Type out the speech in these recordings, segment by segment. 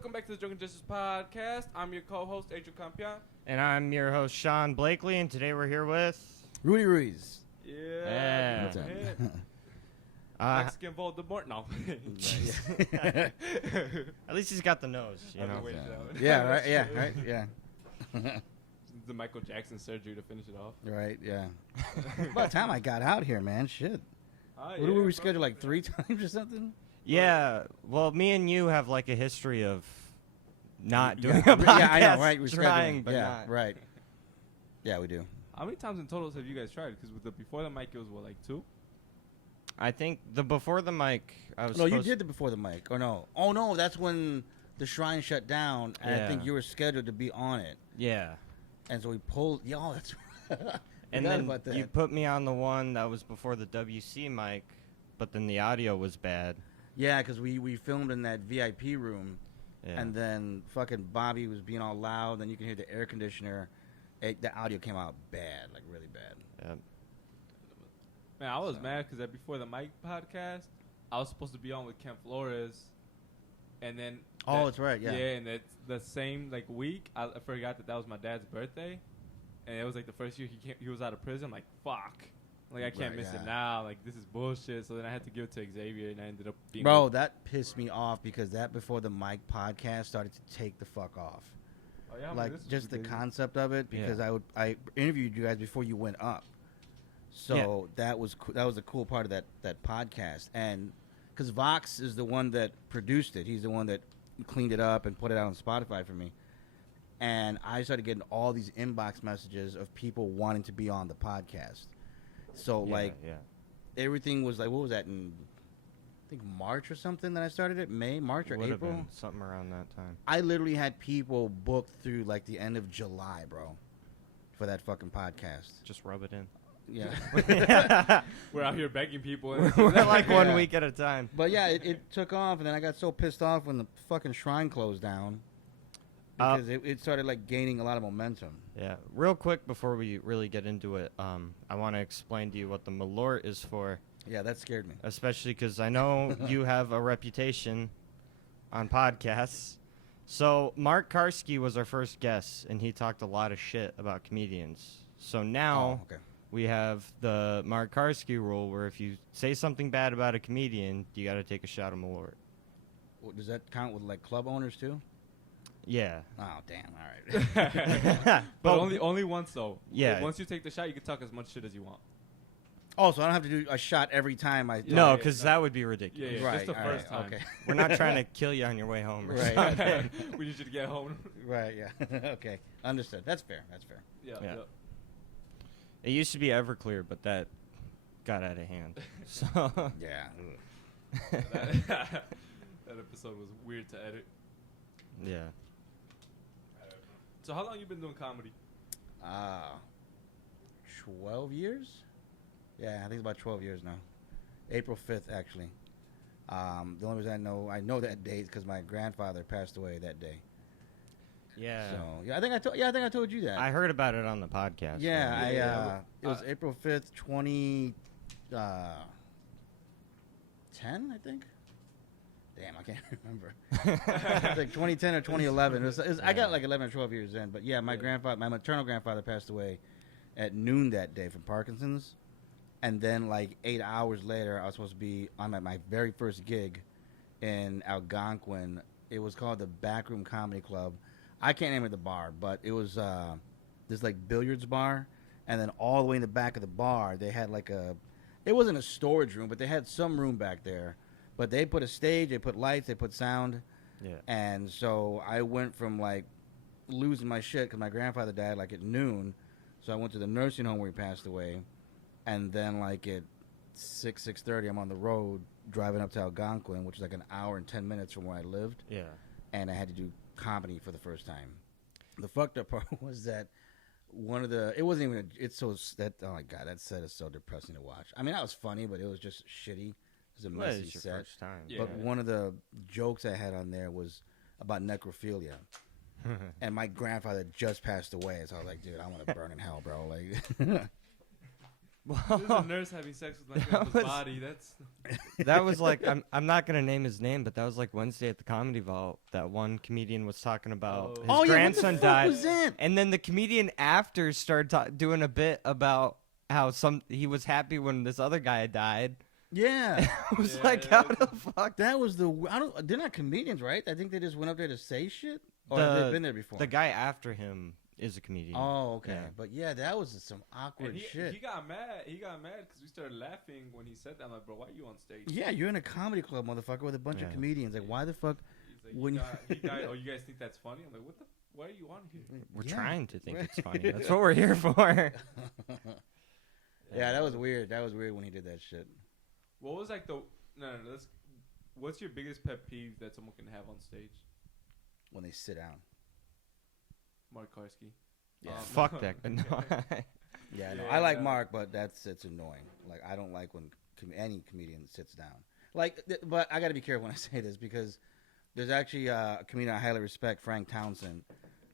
welcome back to the Drunken Jesters podcast. I'm your co-host, Adrian Campion. And I'm your host, Sean Blakely, and today we're here with... Rudy Ruiz. Yeah. What's up? Mexican Voldemort. No. At least he's got the nose, you know. Yeah, right, yeah, right, yeah. The Michael Jackson surgery to finish it off. Right, yeah. About time I got out here, man. Shit. What were we scheduled, like 3 times or something? Yeah, well, me and you have like a history of not doing a podcast. Yeah, I know, right? We're trying, but yeah, not. right. Yeah, we do. How many times in total have you guys tried? Because with the before the mic, it was what, like 2? I think the before the mic, I was No, you supposed did the before the mic, or no? Oh, no, that's when the shrine shut down, and I think Yeah. you were scheduled to be on it. Yeah. And so we pulled, yeah, that's And then you put me on the one that was before the WC mic, but then the audio was bad. Yeah, because we filmed in that VIP room, Yeah. and then fucking Bobby was being all loud, then you can hear the air conditioner. The audio came out bad, like really bad. Yeah. Man, I was mad because that before the mic podcast, I was supposed to be on with Ken Flores, and then That's right, yeah. Yeah, and that the same like week, I forgot that was my dad's birthday, and it was like the first year he was out of prison. I'm like, fuck. Like, I can't miss it now. Like, this is bullshit. So then I had to give it to Xavier, and I ended up being... Bro, that pissed me off because that Before the Mic podcast started to take the fuck off. Oh, yeah, like, just the concept of it, because I interviewed you guys before you went up. So that was a cool part of that podcast. And because Vox is the one that produced it. He's the one that cleaned it up and put it out on Spotify for me. And I started getting all these inbox messages of people wanting to be on the podcast. So, everything was like, what was that, in, I think, March or something that I started it? March or Would have April? been something around that time. I literally had people booked through, like, the end of July, bro, for that fucking podcast. Just rub it in. Yeah. We're out here begging people. We're like 1 week at a time. But, yeah, it took off, and then I got so pissed off when the fucking shrine closed down. Because it started, like, gaining a lot of momentum. Yeah. Real quick before we really get into it, I want to explain to you what the Malort is for. Yeah, that scared me. Especially because I know you have a reputation on podcasts. So Mark Karski was our first guest, and he talked a lot of shit about comedians. So now we have the Mark Karski rule where if you say something bad about a comedian, you got to take a shot of Malort. Well, does that count with, like, club owners, too? Yeah. Oh, damn. All right. But only once, though. Yeah. Once you take the shot, you can talk as much shit as you want. Oh, so I don't have to do a shot every time I... No, because that would be ridiculous. Yeah, just the first time. Okay. We're not trying to kill you on your way home. Right. We need you to get home. Right, yeah. Okay. Understood. That's fair. Yeah. It used to be Everclear, but that got out of hand. So yeah. That episode was weird to edit. Yeah. So how long you been doing comedy? 12 years? Yeah, I think it's about 12 years now. April 5th, actually. The only reason I know that date is because my grandfather passed away that day. Yeah. So I think I told you that. I heard about it on the podcast. Yeah, it was April 5th, 2010, I think. Damn, I can't remember. It's like 2010 or 2011. I got like 11 or 12 years in. But yeah, my maternal grandfather passed away at noon that day from Parkinson's. And then like 8 hours later, I was supposed to be on my very first gig in Algonquin. It was called the Backroom Comedy Club. I can't name it the bar, but it was this like billiards bar. And then all the way in the back of the bar, they had like it wasn't a storage room, but they had some room back there. But they put a stage, they put lights, they put sound. Yeah. And so I went from, like, losing my shit because my grandfather died, like, at noon. So I went to the nursing home where he passed away. And then, like, at 6:30, I'm on the road driving up to Algonquin, which is like an hour and 10 minutes from where I lived. Yeah. And I had to do comedy for the first time. The fucked up part was that it wasn't even, oh, my God, that set is so depressing to watch. I mean, that was funny, but it was just shitty. It was a messy set. First time. Yeah. But one of the jokes I had on there was about necrophilia. And my grandfather just passed away, so I was like, dude, I want to burn in hell, bro. Like, There's a nurse having sex with my grandpa's body. That was like I'm not gonna name his name, but that was like Wednesday at the Comedy Vault. That one comedian was talking about his grandson died, was that? and then the comedian after started doing a bit about how he was happy when this other guy died. Yeah. It was like, how the fuck? That was they're not comedians, right? I think they just went up there to say shit. Or they've been there before. The guy after him is a comedian. Oh, okay. Yeah. But yeah, that was some awkward shit. He got mad. He got mad because we started laughing when he said that. I'm like, bro, why are you on stage? Yeah, you're in a comedy club, motherfucker, with a bunch of comedians. Like, why the fuck? He's like, he died. Oh, you guys think that's funny? I'm like, what the? Why are you on here? We're trying to think it's funny. That's what we're here for. Yeah, that was weird. That was weird when he did that shit. What was like what's your biggest pet peeve that someone can have on stage? When they sit down. Mark Karski. Yeah. Fuck that. No. Yeah, no, I like Mark, but it's annoying. Like, I don't like when any comedian sits down. Like, but I got to be careful when I say this because there's actually a comedian I highly respect, Frank Townsend,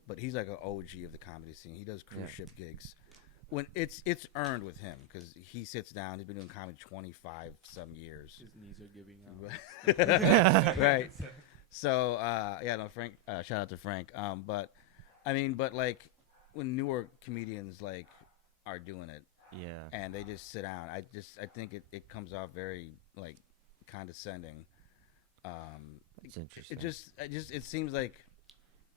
but he's like an OG of the comedy scene. He does cruise ship gigs. When it's earned with him because he sits down. He's been doing comedy 25 some years. His knees are giving out. Right. So Frank. Shout out to Frank. But like when newer comedians like are doing it, and they just sit down. I think it comes off very like condescending. It's interesting. It seems like.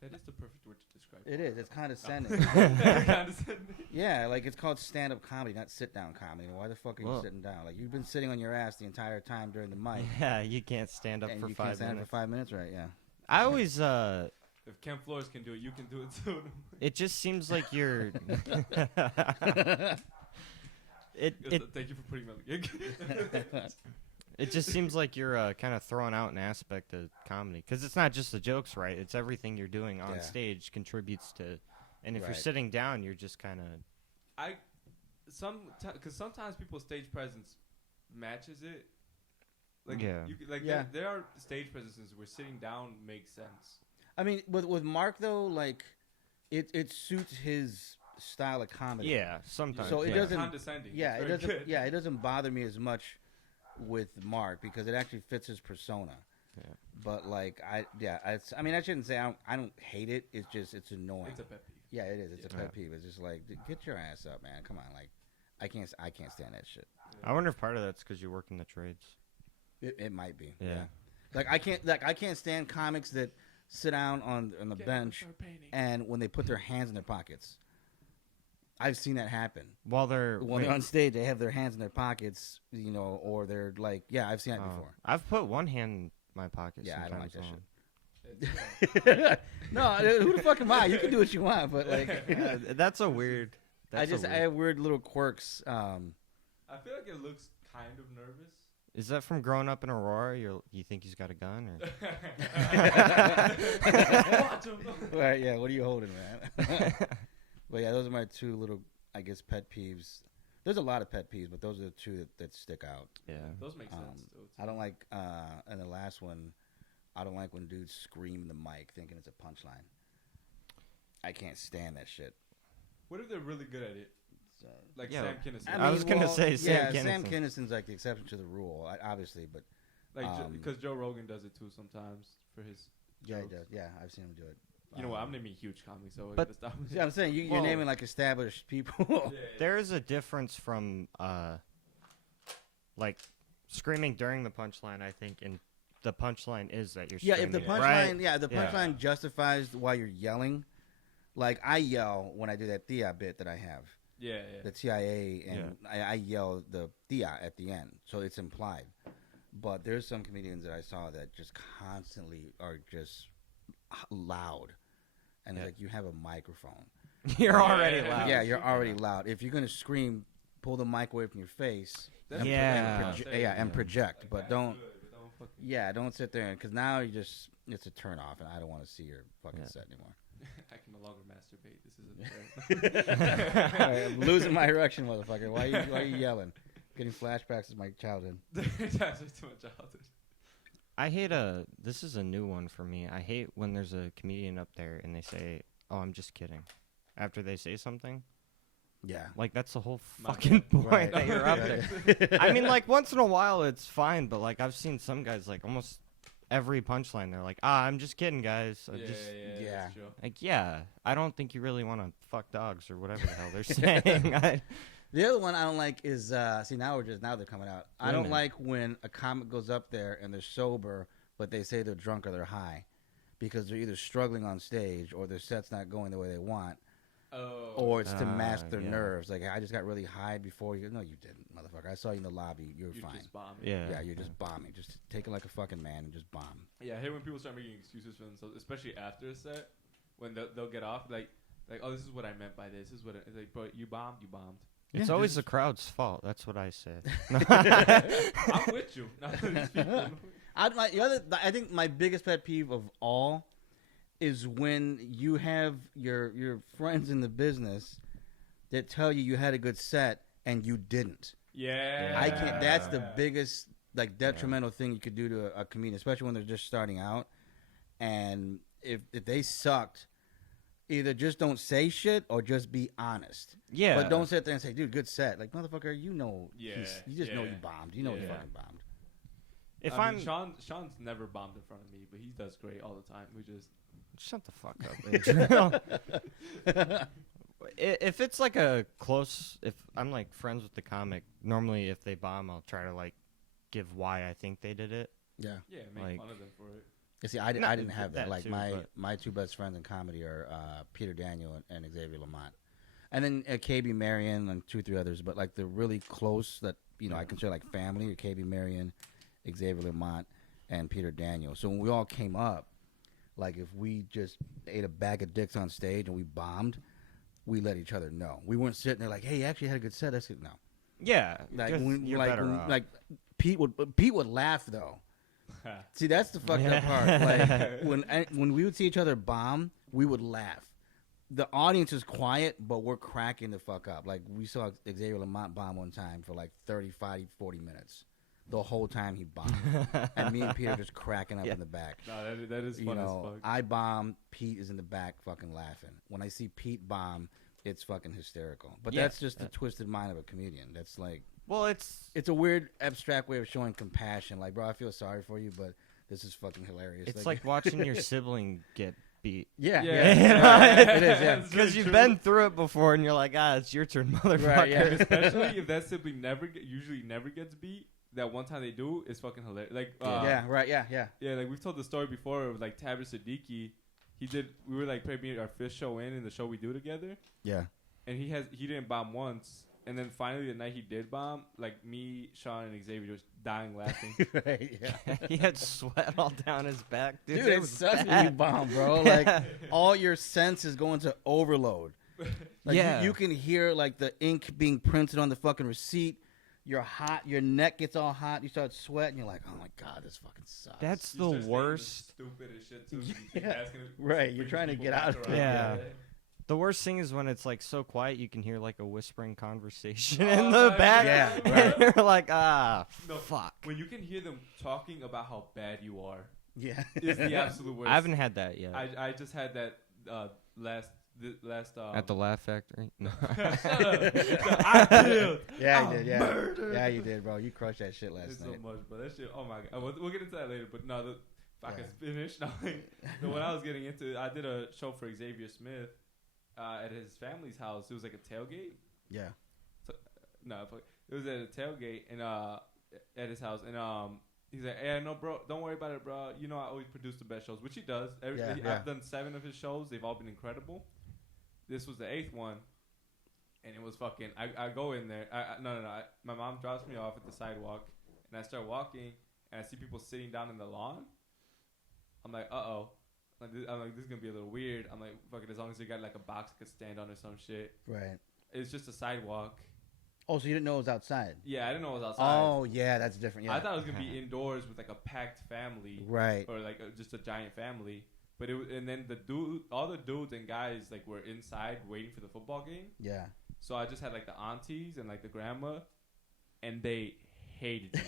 That is the perfect word to describe it. Is. It's condescending. Yeah, like it's called stand-up comedy, not sit-down comedy. Why the fuck are you sitting down? Like you've been sitting on your ass the entire time during the mic. Yeah, you can't stand up for 5 minutes. Can't stand up for 5 minutes, right? Yeah. I always. If Ken Flores can do it, you can do it too. It just seems like you're. Thank you for putting me on the gig. It just seems like you're kind of throwing out an aspect of comedy because it's not just the jokes, right? It's everything you're doing on stage contributes to. And if you're sitting down, you're just kind of. Because sometimes people's stage presence matches it. Like, yeah. There are stage presences where sitting down makes sense. I mean, with Mark though, like, it suits his style of comedy. Yeah, sometimes. So it doesn't. Condescending. Yeah, it doesn't. Good. Yeah, it doesn't bother me as much with Mark because it actually fits his persona. Yeah. But like, I shouldn't say I don't hate it. It's annoying. It's a pet peeve. Yeah, it is. It's a pet peeve. It's just like, get your ass up, man. Come on, like, I can't stand that shit. I wonder if part of that's because you work in the trades. It might be. Yeah. Like I can't stand comics that sit down on the bench and when they put their hands in their pockets. I've seen that happen. While they're on stage, they have their hands in their pockets, or they're like, I've seen that before. I've put one hand in my pocket. Yeah, I don't like that shit. No, who the fuck am I? You can do what you want, but like, that's a weird. I have weird little quirks. I feel like it looks kind of nervous. Is that from growing up in Aurora? You think he's got a gun, or? Right? Yeah. What are you holding, man? But yeah, those are my two little, I guess, pet peeves. There's a lot of pet peeves, but those are the two that stick out. Yeah, those make sense. I don't like, and the last one, I don't like when dudes scream the mic thinking it's a punchline. I can't stand that shit. What if they're really good at it? Like yeah, Sam Kinison. I was gonna say Sam Kinison. Sam Kinison's like the exception to the rule, obviously, but because Joe Rogan does it too sometimes for his. Yeah, jokes. he does. Yeah, I've seen him do it. You know what? I'm naming huge comics, so but stop. Yeah, I'm saying you're naming like established people. There is a difference from like screaming during the punchline, I think, and the punchline is that you're screaming. If the punchline, punchline justifies why you're yelling. Like I yell when I do that Thea bit that I have. Yeah. The TIA, and I yell the Thea at the end, so it's implied. But there's some comedians that I saw that just constantly are just loud. And it's like, you have a microphone. You're already loud. Yeah, you're already loud. If you're going to scream, pull the mic away from your face. And project. But don't sit there. Because now it's a turn off, and I don't want to see your fucking set anymore. I can no longer masturbate. This isn't fair. Right, I'm losing my erection, motherfucker. Why are you yelling? Getting flashbacks of my childhood. That's just too much childhood. I hate this is a new one for me. I hate when there's a comedian up there and they say, "Oh, I'm just kidding," after they say something. Yeah. Like, that's the whole My fucking bad. point Right. that you're up there. I mean, like, once in a while, it's fine, but, like, I've seen some guys, like, almost every punchline, they're like, I'm just kidding, guys. Yeah. That's true. Like, yeah, I don't think you really want to fuck dogs or whatever the hell they're saying. The other one I don't like is see now they're coming out. I don't like when a comic goes up there and they're sober, but they say they're drunk or they're high, because they're either struggling on stage or their set's not going the way they want, or it's to mask their nerves. Like, I just got really high before you. No, you didn't, motherfucker. I saw you in the lobby. You're fine. Just bombing. Yeah, you're just bombing. Just take it like a fucking man and just bomb. Yeah, I hate when people start making excuses for themselves, especially after a set, when they'll get off like, oh, this is what I meant by this. This is what it's like, but you bombed. It's always the crowd's fault. That's what I say. I'm with you. I think my biggest pet peeve of all is when you have your friends in the business that tell you had a good set and you didn't. Yeah. I can't. That's the biggest detrimental thing you could do to a comedian, especially when they're just starting out. And if they sucked, either just don't say shit or just be honest. Yeah. But don't sit there and say, dude, good set. Like, motherfucker, you know, you just know you bombed. You know you fucking bombed. I mean, Sean's never bombed in front of me, but he does great all the time. We just shut the fuck up. If it's like a close, if I'm like friends with the comic, normally if they bomb, I'll try to like give why I think they did it. Yeah. Yeah, make Like, fun of them for it. You see, I didn't have that. Like, too, my two best friends in comedy are Peter Daniel and Xavier Lamont. And then KB Marion and 2-3 others. But, like, the really close that, you know, I consider, like, family are KB Marion, Xavier Lamont, and Peter Daniel. So when we all came up, like, if we just ate a bag of dicks on stage and we bombed, we let each other know. We weren't sitting there like, hey, you actually had a good set. That's it. No. Yeah. Like, You're better off. like Pete would laugh, though. See, that's the fucked up part. Like, when we would see each other bomb, we would laugh. The audience is quiet, but we're cracking the fuck up. Like, we saw Xavier Lamont bomb one time for like 35, 40 minutes. The whole time he bombed. And me and Peter just cracking up in the back. No, that is fun as fuck. I bomb, Pete is in the back fucking laughing. When I see Pete bomb, it's fucking hysterical. But that's just the twisted mind of a comedian. That's like... Well, it's a weird, abstract way of showing compassion. Like, bro, I feel sorry for you, but this is fucking hilarious. It's like watching your sibling get beat. Yeah. It is, yeah. Because you've been through it before, and you're like, it's your turn, motherfucker. Right, yeah. Especially if that sibling usually never gets beat. That one time they do is fucking hilarious. Like, yeah, right, yeah. Like, we've told the story before of like Tabitha Siddiqui. We were like probably our fifth show in the show we do together. Yeah. And he didn't bomb once. And then finally, the night he did bomb, like me, Sean, and Xavier was dying laughing. Right, yeah. He had sweat all down his back, dude. Dude, it sucks when you bomb, bro. Like, all your senses go into overload. Like, you can hear, like, the ink being printed on the fucking receipt. You're hot. Your neck gets all hot. You start sweating. You're like, oh, my God, this fucking sucks. That's the worst. Stupid as shit, too. Yeah. Right, you're trying to get out of it. Yeah. The worst thing is when it's like so quiet you can hear like a whispering conversation in the back. Yeah, right. And you're like, fuck. When you can hear them talking about how bad you are, yeah, is the absolute worst. I haven't had that yet. I just had that last. At the Laugh Factory. No. I did. Yeah, you did. Yeah, you did, bro. You crushed that shit last night. So much, but that shit. Oh my God. We'll get into that later. But no, if I can finish. No, when I was getting into, I did a show for Xavier Smith. At his family's house. It was like a tailgate. Yeah. So, no, it was at a tailgate and at his house. And he's like, "Hey, no, bro, don't worry about it, bro. You know, I always produce the best shows," which he does. I've done 7 of his shows. They've all been incredible. This was the 8th one, and it was fucking. I go in there. My mom drops me off at the sidewalk, and I start walking, and I see people sitting down in the lawn. I'm like, uh-oh. I'm like, this is going to be a little weird. I'm like, fuck it, as long as they got like a box I could stand on or some shit. Right. It's just a sidewalk. Oh, so you didn't know it was outside? Yeah, I didn't know it was outside. Oh, yeah, that's different. Yeah. I thought it was going to be indoors with like a packed family. Right. Or like just a giant family. But and then all the dudes and guys like were inside waiting for the football game. Yeah. So I just had like the aunties and like the grandma, and they hated me.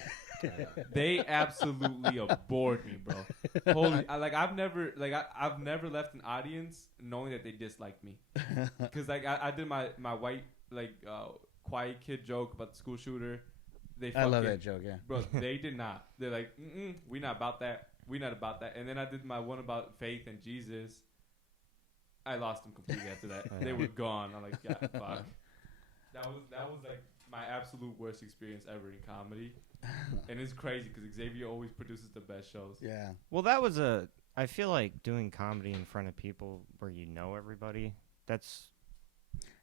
They absolutely abhorred me, bro. Holy, I've never left an audience knowing that they disliked me. Because like I did my white like quiet kid joke about the school shooter. I love that joke. Yeah, bro. They did not. They're like, we're not about that. We're not about that. And then I did my one about faith and Jesus. I lost them completely after that. They were gone. I'm like, yeah, fuck. That was like my absolute worst experience ever in comedy. And it's crazy because Xavier always produces the best shows. Yeah. Well, I feel like doing comedy in front of people where you know everybody,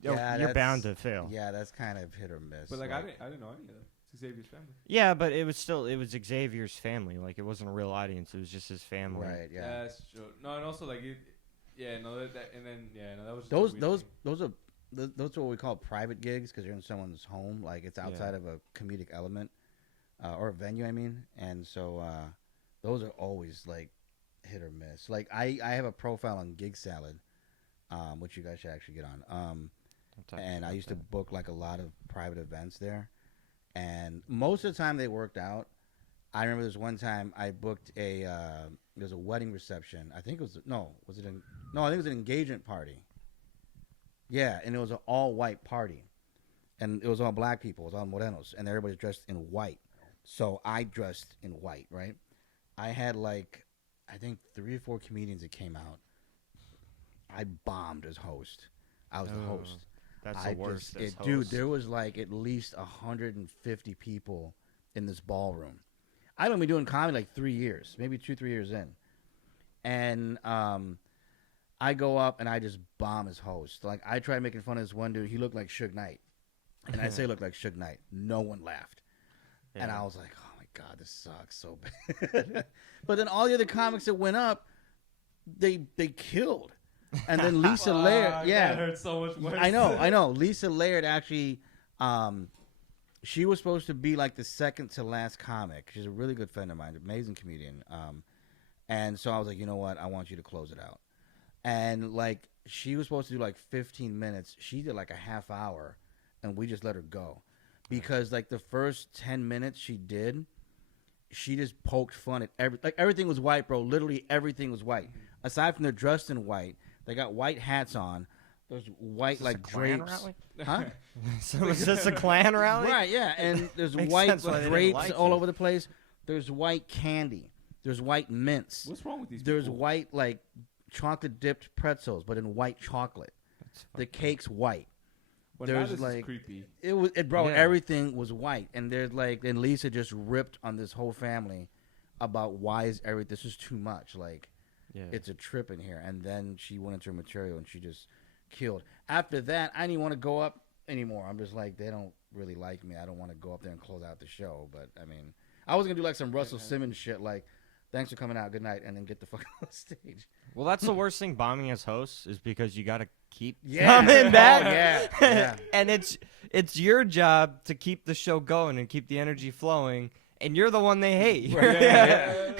you're bound to fail. Yeah, that's kind of hit or miss. But like I didn't know any of them. It's Xavier's family. Yeah, but it was Xavier's family. Like, it wasn't a real audience. It was just his family. Right, yeah. That's true. No, and also like that was just those are what we call private gigs because you're in someone's home. Like, it's outside of a comedic element or a venue, I mean. And so those are always like hit or miss. Like, I have a profile on Gig Salad, which you guys should actually get on. And I used to book like a lot of private events there. And most of the time they worked out. I remember this one time I booked there's a wedding reception. I think it was I think it was an engagement party. Yeah, and it was an all-white party. And it was all black people. It was all morenos. And everybody's dressed in white. So I dressed in white, right? I had like, I think 3 or 4 comedians that came out. I bombed as host. I was the host. That's the worst. Dude, there was like at least 150 people in this ballroom. I've only been doing comedy like 3 years, maybe 2-3 years in. And I go up and I just bomb as host. Like, I tried making fun of this one dude. He looked like Suge Knight. And I say looked like Suge Knight. No one laughed. Yeah. And I was like, oh my God, this sucks so bad. But then all the other comics that went up, they killed. And then Lisa Laird, that hurt so much worse. I know. Lisa Laird actually, she was supposed to be like the second to last comic. She's a really good friend of mine, amazing comedian. And so I was like, you know what? I want you to close it out. And like, she was supposed to do like 15 minutes. She did like a half hour, and we just let her go because like the first 10 minutes she just poked fun at everything was white, bro. Literally everything was white. Aside from they're dressed in white. They got white hats on. There's white like drapes. Huh? So is this a Klan rally? Right, yeah. And there's white drapes all over the place. There's white candy. There's white mints. What's wrong with these There's people? white like chocolate dipped pretzels, but in white chocolate. The cake's white. Well, there's this like is creepy. Everything was white. And there's like, and Lisa just ripped on this whole family about why is this is too much. Like, it's a trip in here. And then she went into her material and she just killed. After that, I didn't want to go up anymore. I'm just like, they don't really like me. I don't want to go up there and close out the show. But I mean, I was going to do like some Russell Simmons shit, like, thanks for coming out, good night, and then get the fuck on stage. Well, that's the worst thing bombing as hosts is because you got to keep coming back. Yeah. And it's your job to keep the show going and keep the energy flowing. And you're the one they hate. Right.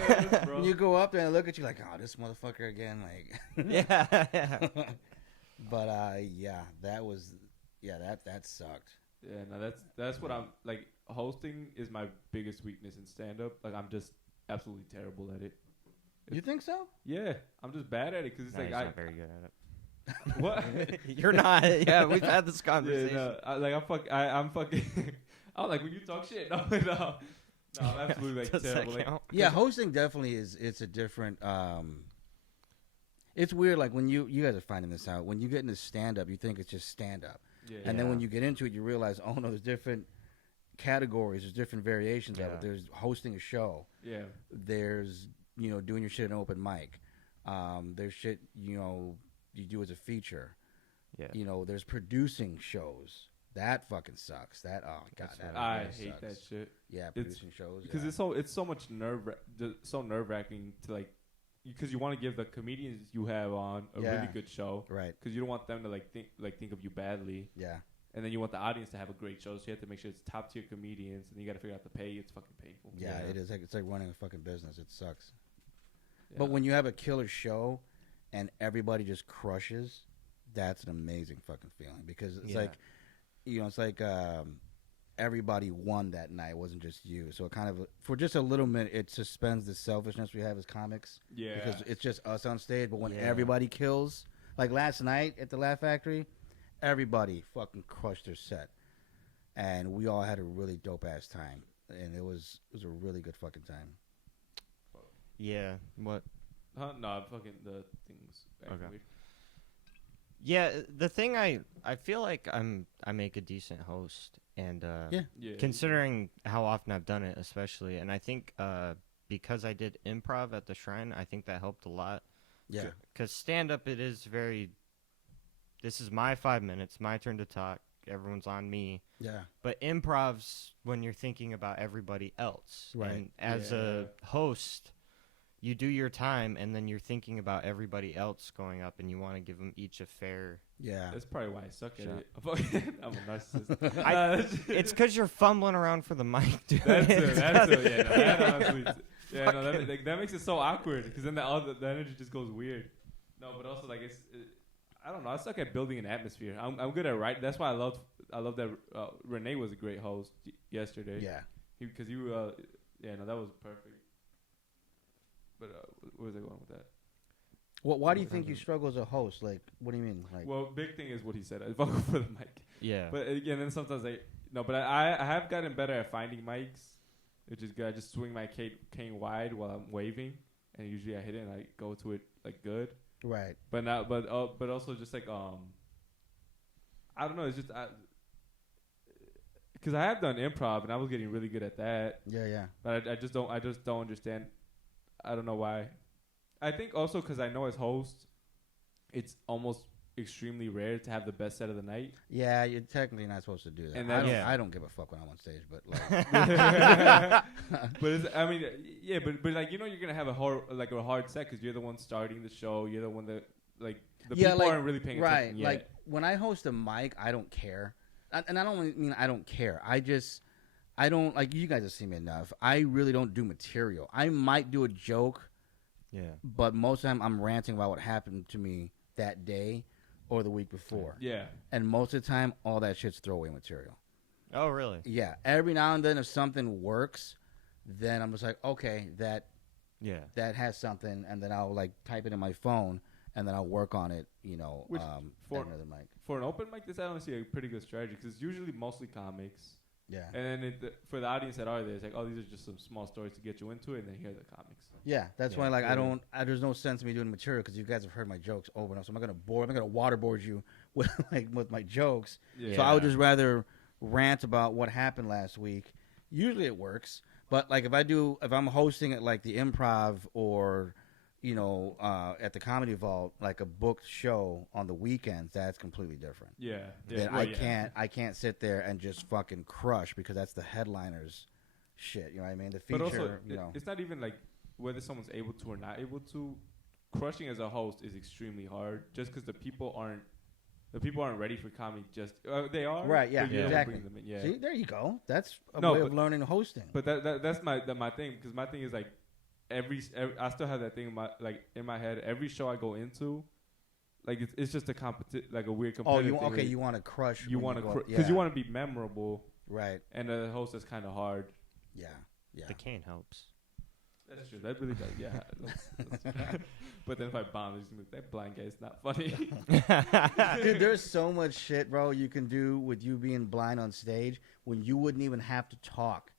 You go up there and look at you like, oh, this motherfucker again. Like, yeah. But that sucked. Yeah, no, that's what I'm like. Hosting is my biggest weakness in stand up. Like, I'm just absolutely terrible at it. You think so? Yeah, I'm just bad at it because it's no, like I'm not very good at it. What? You're not. Yeah, we've had this conversation. Yeah, I'm fucking. I was like, when you talk shit, no, I'm absolutely like terrible. Like, yeah, hosting definitely is. It's a different. It's weird. Like when you guys are finding this out. When you get into stand up, you think it's just stand up, and then when you get into it, you realize, oh no, there's different categories. There's different variations of it. There's hosting a show. Yeah. There's doing your shit at an open mic. There's shit you do as a feature. Yeah. There's producing shows. That fucking sucks. That god, that I really hate sucks. that shit. Yeah, producing shows because it's so much nerve wracking to like, because you want to give the comedians you have on a really good show, right? Because you don't want them to think of you badly. Yeah. And then you want the audience to have a great show, so you have to make sure it's top tier comedians, and then you got to figure out the pay. It's fucking painful. Yeah, it is. It's like running a fucking business. It sucks. Yeah. But when you have a killer show, and everybody just crushes, that's an amazing fucking feeling because it's like, it's like everybody won that night. It wasn't just you. So it kind of, for just a little minute, it suspends the selfishness we have as comics. Yeah. Because it's just us on stage. But when everybody kills, like last night at the Laugh Factory, everybody fucking crushed their set, and we all had a really dope ass time, and it was a really good fucking time. Yeah. What? Huh? No, fucking the things. Okay. Weird. Yeah, the thing I feel like I make a decent host, and Yeah. considering how often I've done it, especially, and I think because I did improv at the Shrine, I think that helped a lot. Yeah. Because stand up, it is very. This is my 5 minutes, my turn to talk. Everyone's on me. Yeah. But improv's when you're thinking about everybody else. Right. And as a host, you do your time, and then you're thinking about everybody else going up, and you want to give them each a fair. Yeah. That's probably why I suck at Shut it. I'm a narcissist. It's because you're fumbling around for the mic, dude. That's it. That's it. Yeah, no, that honestly. Yeah, no, that makes it so awkward because then the energy just goes weird. No, but also like I don't know. I suck at building an atmosphere. I'm good at writing. That's why I love that Renee was a great host yesterday. Yeah. Because that was perfect. But where was I going with that? Well, why do you think you struggle as a host? Like, what do you mean? Like, Well, big thing is what he said. I vocal for the mic. Yeah. But again, then sometimes but I have gotten better at finding mics, which is good. I just swing my cane wide while I'm waving, and usually I hit it and I go to it like good. right. But also just like I don't know. It's just because I have done improv and I was getting really good at that. Yeah. Yeah. But I just don't understand. I don't know why. I think also because I know as host, it's almost extremely rare to have the best set of the night. Yeah, you're technically not supposed to do that. And I don't give a fuck when I'm on stage, but like, but like you're gonna have a hard set because you're the one starting the show. You're the one that like the yeah, people like, aren't really paying right. attention. Yet. Like when I host a mic, I don't care, and I don't mean I don't care. I don't like you guys have seen me enough. I really don't do material. I might do a joke, Yeah. but most of the time I'm ranting about what happened to me that day or the week before. Yeah. And most of the time, all that shit's throwaway material. Oh, really? Yeah. Every now and then, if something works, then I'm just like, okay, that has something, and then I'll like type it in my phone, and then I'll work on it. Which, for another mic. For an open mic, this I don't see a pretty good strategy because it's usually mostly comics. Yeah. And then for the audience that are there, it's like, oh, these are just some small stories to get you into it, and then hear the comics. Yeah, that's why like there's no sense in me doing material because you guys have heard my jokes over and over. So I'm not gonna waterboard you with my jokes. Yeah. So I would just rather rant about what happened last week. Usually it works, but like if I'm hosting at like the Improv or at the Comedy Vault, like a booked show on the weekends, that's completely different. Yeah. Then I can't sit there and just fucking crush because that's the headliner's shit. You know what I mean? The feature. But also, it's not even like whether someone's able to or not able to. Crushing as a host is extremely hard, just because the people aren't ready for comedy. Just they are right. Yeah. but you don't Exactly. bring them in. Yeah. See, there you go. That's a way of learning hosting. But that's my thing because my thing is like every I still have that thing in my head. Every show I go into, like it's just a like a weird competitive thing. You want to crush. You want to because you want to be memorable, right? And the host is kind of hard. Yeah. The cane helps. That's true. That really does. Yeah. But then if I bomb, it's gonna be, that blind guy's not funny. Dude, there's so much shit, bro, you can do with you being blind on stage when you wouldn't even have to talk.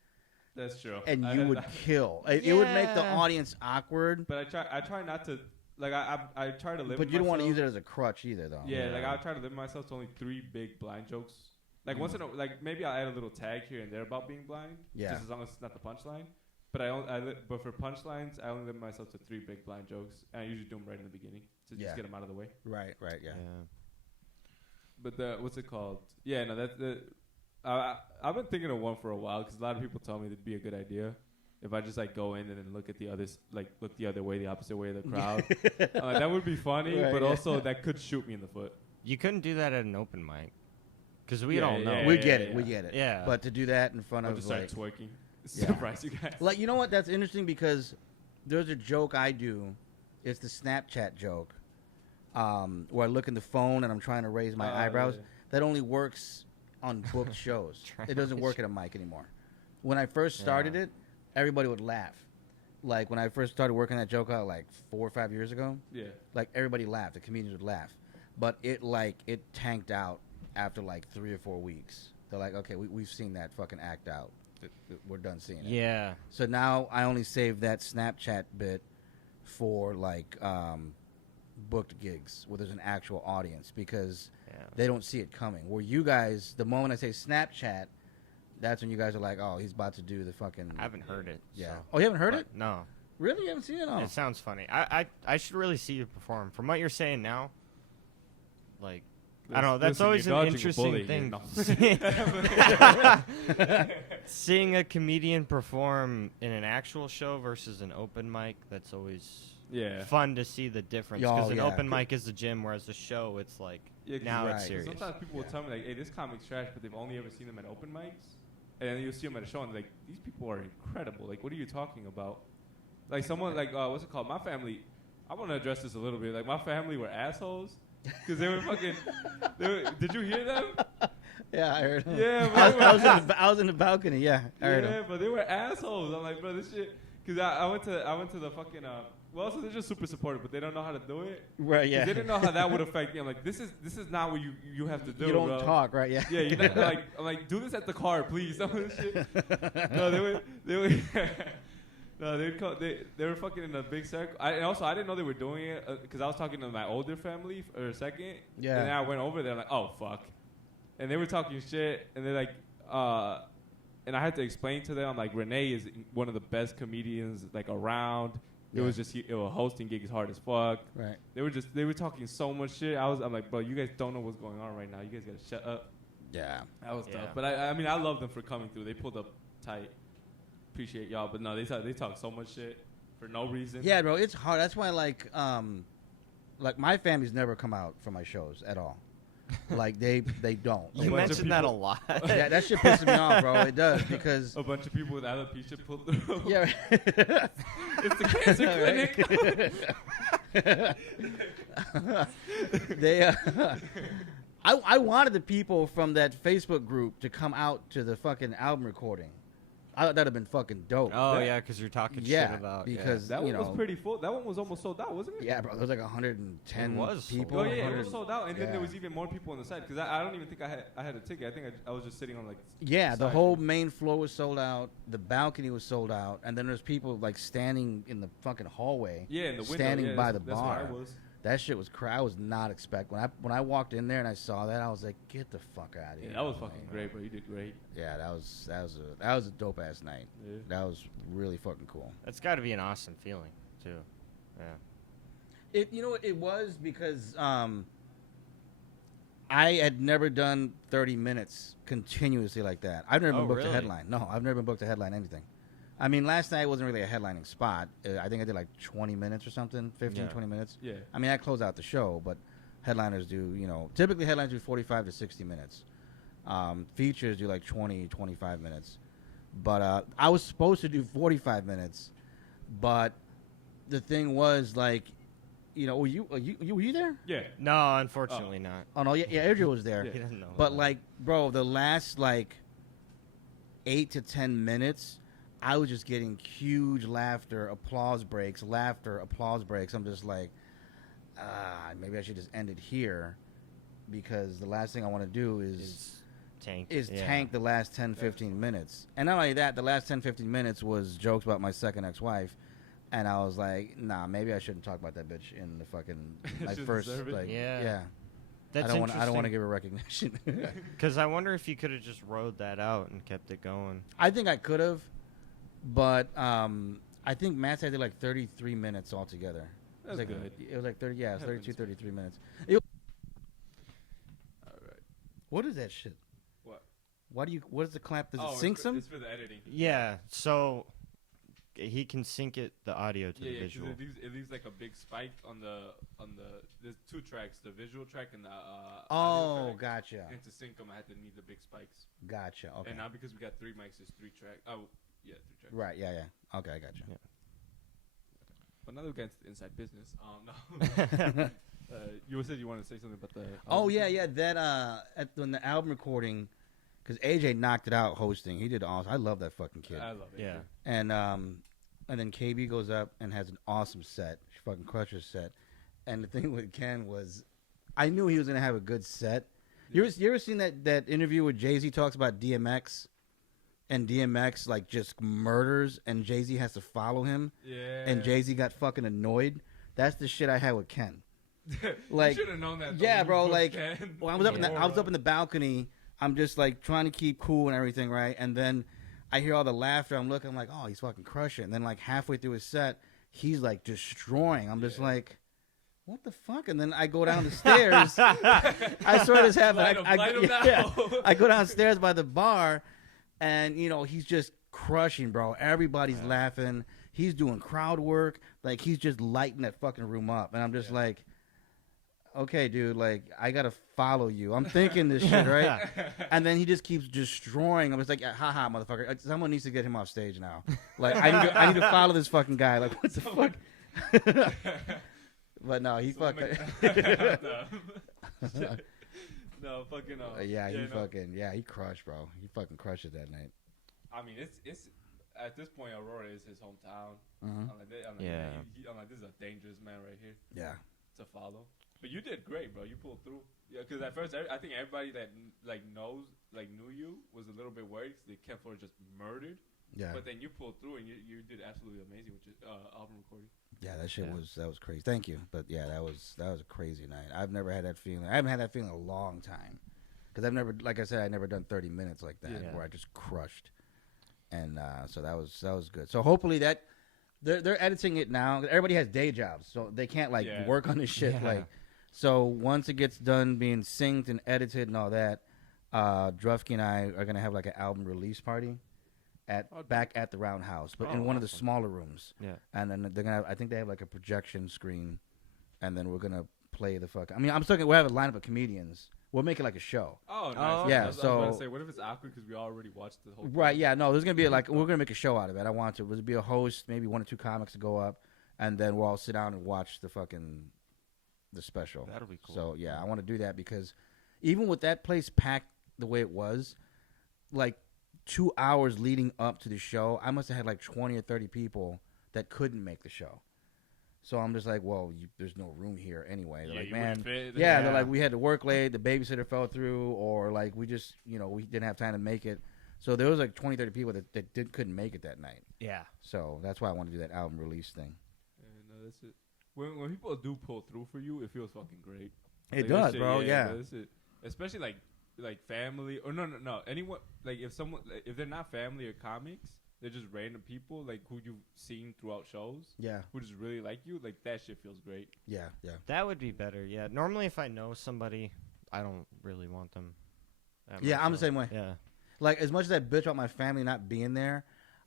That's true. And you would kill. It would make the audience awkward. But I try not to. Like I try to limit. But you don't want to use it as a crutch either, though. Yeah, like I try to limit myself to only 3 big blind jokes. Like once in a maybe I'll add a little tag here and there about being blind. Yeah. Just as long as it's not the punchline. But but for punchlines, I only limit myself to 3 big blind jokes, and I usually do them right in the beginning to just get them out of the way. Right. Yeah. But what's it called? Yeah, no, that's the. I've been thinking of one for a while because a lot of people tell me it'd be a good idea if I just like go in and then look at the others, like look the other way, the opposite way of the crowd. That would be funny, right, but also that could shoot me in the foot. You couldn't do that at an open mic because we don't know. Yeah, we get it. Yeah. But to do that in front I'll of just like start twerking. Surprise you guys. Like, you know what? That's interesting because there's a joke I do. It's the Snapchat joke where I look in the phone and I'm trying to raise my eyebrows. Yeah. That only works on booked shows. It doesn't work at a mic anymore. When I first started it, everybody would laugh. Like, when I first started working that joke out like 4 or 5 years ago, Yeah. like, everybody laughed. The comedians would laugh. But it tanked out after like 3 or 4 weeks. They're like, okay, we've seen that fucking act out. We're done seeing it. Yeah. So now I only save that Snapchat bit for like booked gigs where there's an actual audience because they don't see it coming. Where you guys, the moment I say Snapchat, that's when you guys are like, oh, he's about to do the fucking. I haven't heard it. Yeah. So. Oh, you haven't heard it? No. Really? You haven't seen it? Oh. It sounds funny. I should really see you perform. From what you're saying now, like, I don't know. That's always an interesting thing. Seeing a comedian perform in an actual show versus an open mic, that's always fun to see the difference. Because an open mic is the gym, whereas the show, it's like, now it's serious. Sometimes people will tell me, like, hey, this comic's trash, but they've only ever seen them at open mics. And then you'll see them at a show, and they're like, these people are incredible. Like, what are you talking about? Like, someone, like, what's it called? My family, I want to address this a little bit. Like, my family were assholes. Because they were fucking. Did you hear them? Yeah, I heard them. Yeah, I was in the balcony. Yeah, I heard them. Yeah, but they were assholes. I'm like, bro, this shit. Because I went to the fucking. Well, so they're just super supportive, but they don't know how to do it. Right. Yeah. They didn't know how that would affect me. I'm like, this is not what you have to do. You don't bro. talk, right? Yeah. Yeah. You're not, like, I'm like, do this at the car, please. Some of this shit. No, they were. No, they were fucking in a big circle. I didn't know they were doing it because I was talking to my older family for a second. Yeah. And then I went over there like, oh fuck, and they were talking shit, and they're like, and I had to explain to them like Renee is one of the best comedians like around. It was just hosting gigs hard as fuck. Right. They were talking so much shit. I'm like, bro, you guys don't know what's going on right now. You guys gotta shut up. Yeah. That was tough. But I mean I love them for coming through. They pulled up tight. Appreciate y'all, but no, they talk so much shit for no reason. Yeah, bro, it's hard. That's why, like my family's never come out for my shows at all. Like they don't. You mentioned that a lot. Yeah, that shit pisses me off, bro. It does because a bunch of people with alopecia pulled through. Yeah, it's the cancer clinic. They. I wanted the people from that Facebook group to come out to the fucking album recording. I thought that'd have been fucking dope. Oh yeah, because you're talking shit about because that one was pretty full. That one was almost sold out, wasn't it? Yeah, bro. There was like 110 people. Oh yeah, it was sold out, and then there was even more people on the side because I don't even think I had a ticket. I think I was just sitting on like. Yeah, the whole main floor was sold out. The balcony was sold out, and then there's people like standing in the fucking hallway. Yeah, in the window. Standing by the bar. That's where I was. That shit was crazy. I was not expecting when I walked in there and I saw that, I was like, "Get the fuck out of here!" Yeah, that was fucking great, bro. You did great. Yeah, that was a dope ass night. Yeah. That was really fucking cool. That's got to be an awesome feeling too. Yeah. It was because I had never done 30 minutes continuously like that. I've never been booked a headline. No, I've never been booked a headline anything. I mean, last night wasn't really a headlining spot. I think I did like 20 minutes or something, 20 minutes. Yeah. I mean, I closed out the show, but headliners do, typically headliners do 45 to 60 minutes. Features do like 20, 25 minutes. But I was supposed to do 45 minutes, but the thing was like, were you there? Yeah. No, unfortunately not. Oh, no, yeah, Adriel was there. He doesn't know. But like, bro, the last like 8 to 10 minutes, I was just getting huge laughter, applause breaks. I'm just like, maybe I should just end it here because the last thing I want to do is tank the last 10, 15 minutes. And not only that, the last 10, 15 minutes was jokes about my second ex-wife. And I was like, nah, maybe I shouldn't talk about that bitch in the fucking my first, like, yeah. That's I don't want to give her recognition. Because I wonder if you could have just rode that out and kept it going. I think I could have. But I think Matt said I did like 33 minutes altogether. That's like, good. It was like 32, 33 minutes. All right. What is that shit? What? What is the clap? Does it sync some? It's for the editing. Yeah, so he can sync the audio to the visual. Yeah, it leaves like a big spike on the there's two tracks, the visual track and the audio track. Gotcha. And to sync them, I had to need the big spikes. Gotcha. Okay. And now because we got 3 mics, it's 3 tracks. Oh. Yeah, 3 tracks. Right, yeah. Okay, I got you. Yeah. But now that we get into the inside business, no. You said you wanted to say something about the... Yeah. That, when the album recording, because AJ knocked it out hosting. He did awesome. I love that fucking kid. I love it. Yeah. And then KB goes up and has an awesome set. She fucking crushes set. And the thing with Ken was, I knew he was going to have a good set You ever seen that interview where Jay-Z talks about DMX, and DMX like just murders, and Jay-Z has to follow him, and Jay-Z got fucking annoyed. That's the shit I had with Ken. Like, you should have known that. Yeah, bro. Like, Ken. well, I was up in the balcony. I'm just like trying to keep cool and everything, right? And then I hear all the laughter. I'm like, oh, he's fucking crushing. And then like halfway through his set, he's like destroying. I'm just like, what the fuck? And then I go down the stairs. I swear this happened. I go downstairs by the bar, and he's just crushing, bro. Everybody's laughing. He's doing crowd work. Like, he's just lighting that fucking room up. And I'm just like, okay, dude, like, I gotta follow you. I'm thinking this shit, right? And then he just keeps destroying. I'm just like, haha, motherfucker. Someone needs to get him off stage now. Like, I need to follow this fucking guy. Like, what the fuck? But no, he fucking. No, fucking. He crushed, bro. He fucking crushed it that night. I mean, it's at this point, Aurora is his hometown. Mm-hmm. I'm like, this is a dangerous man right here. Yeah. To follow. But you did great, bro. You pulled through. Yeah, because at first, I think everybody that knew you was a little bit worried because Ken Flores just murdered. Yeah. But then you pulled through and you did absolutely amazing with your album recording. Yeah, that shit was crazy. Thank you. But yeah, that was a crazy night. I've never had that feeling. I haven't had that feeling in a long time. Because I've never, like I said, I've never done 30 minutes like that where I just crushed. And so that was good. So hopefully that they're editing it now. Everybody has day jobs, so they can't work on this shit. Yeah. So once it gets done being synced and edited and all that, Drufky and I are gonna have like an album release party back at the Roundhouse, but in one of the smaller rooms. Yeah. And then they're gonna I think they have like a projection screen, and then we're gonna play the fuck. I mean, I'm still gonna we'll have a lineup of comedians. We'll make it like a show. Oh, nice. Yeah. I was about to say, what if it's awkward because we already watched the whole thing? Right. Yeah. No, there's gonna be we're gonna make a show out of it. I want to. There'll be a host, maybe 1 or 2 comics to go up, and then we'll all sit down and watch the special. That'll be cool. So yeah, I want to do that because even with that place packed the way it was, like 2 hours leading up to the show, I must have had like 20 or 30 people that couldn't make the show. So I'm just like, well, there's no room here anyway. They're like, man, they're like, we had to work late, the babysitter fell through, or like we just, we didn't have time to make it. So there was like 20, 30 people that couldn't make it that night. Yeah. So that's why I want to do that album release thing. Yeah, no, that's it. When people do pull through for you, it feels fucking great. It does, bro. Yeah. Especially like family or no anyone if they're not family or comics, they're just random people like who you've seen throughout shows. Yeah. Who just really like you. Like that shit feels great. Yeah, yeah. That would be better. Yeah. Normally, if I know somebody, I don't really want them. Yeah, I'm the same way. Yeah. Like as much as I bitch about my family not being there,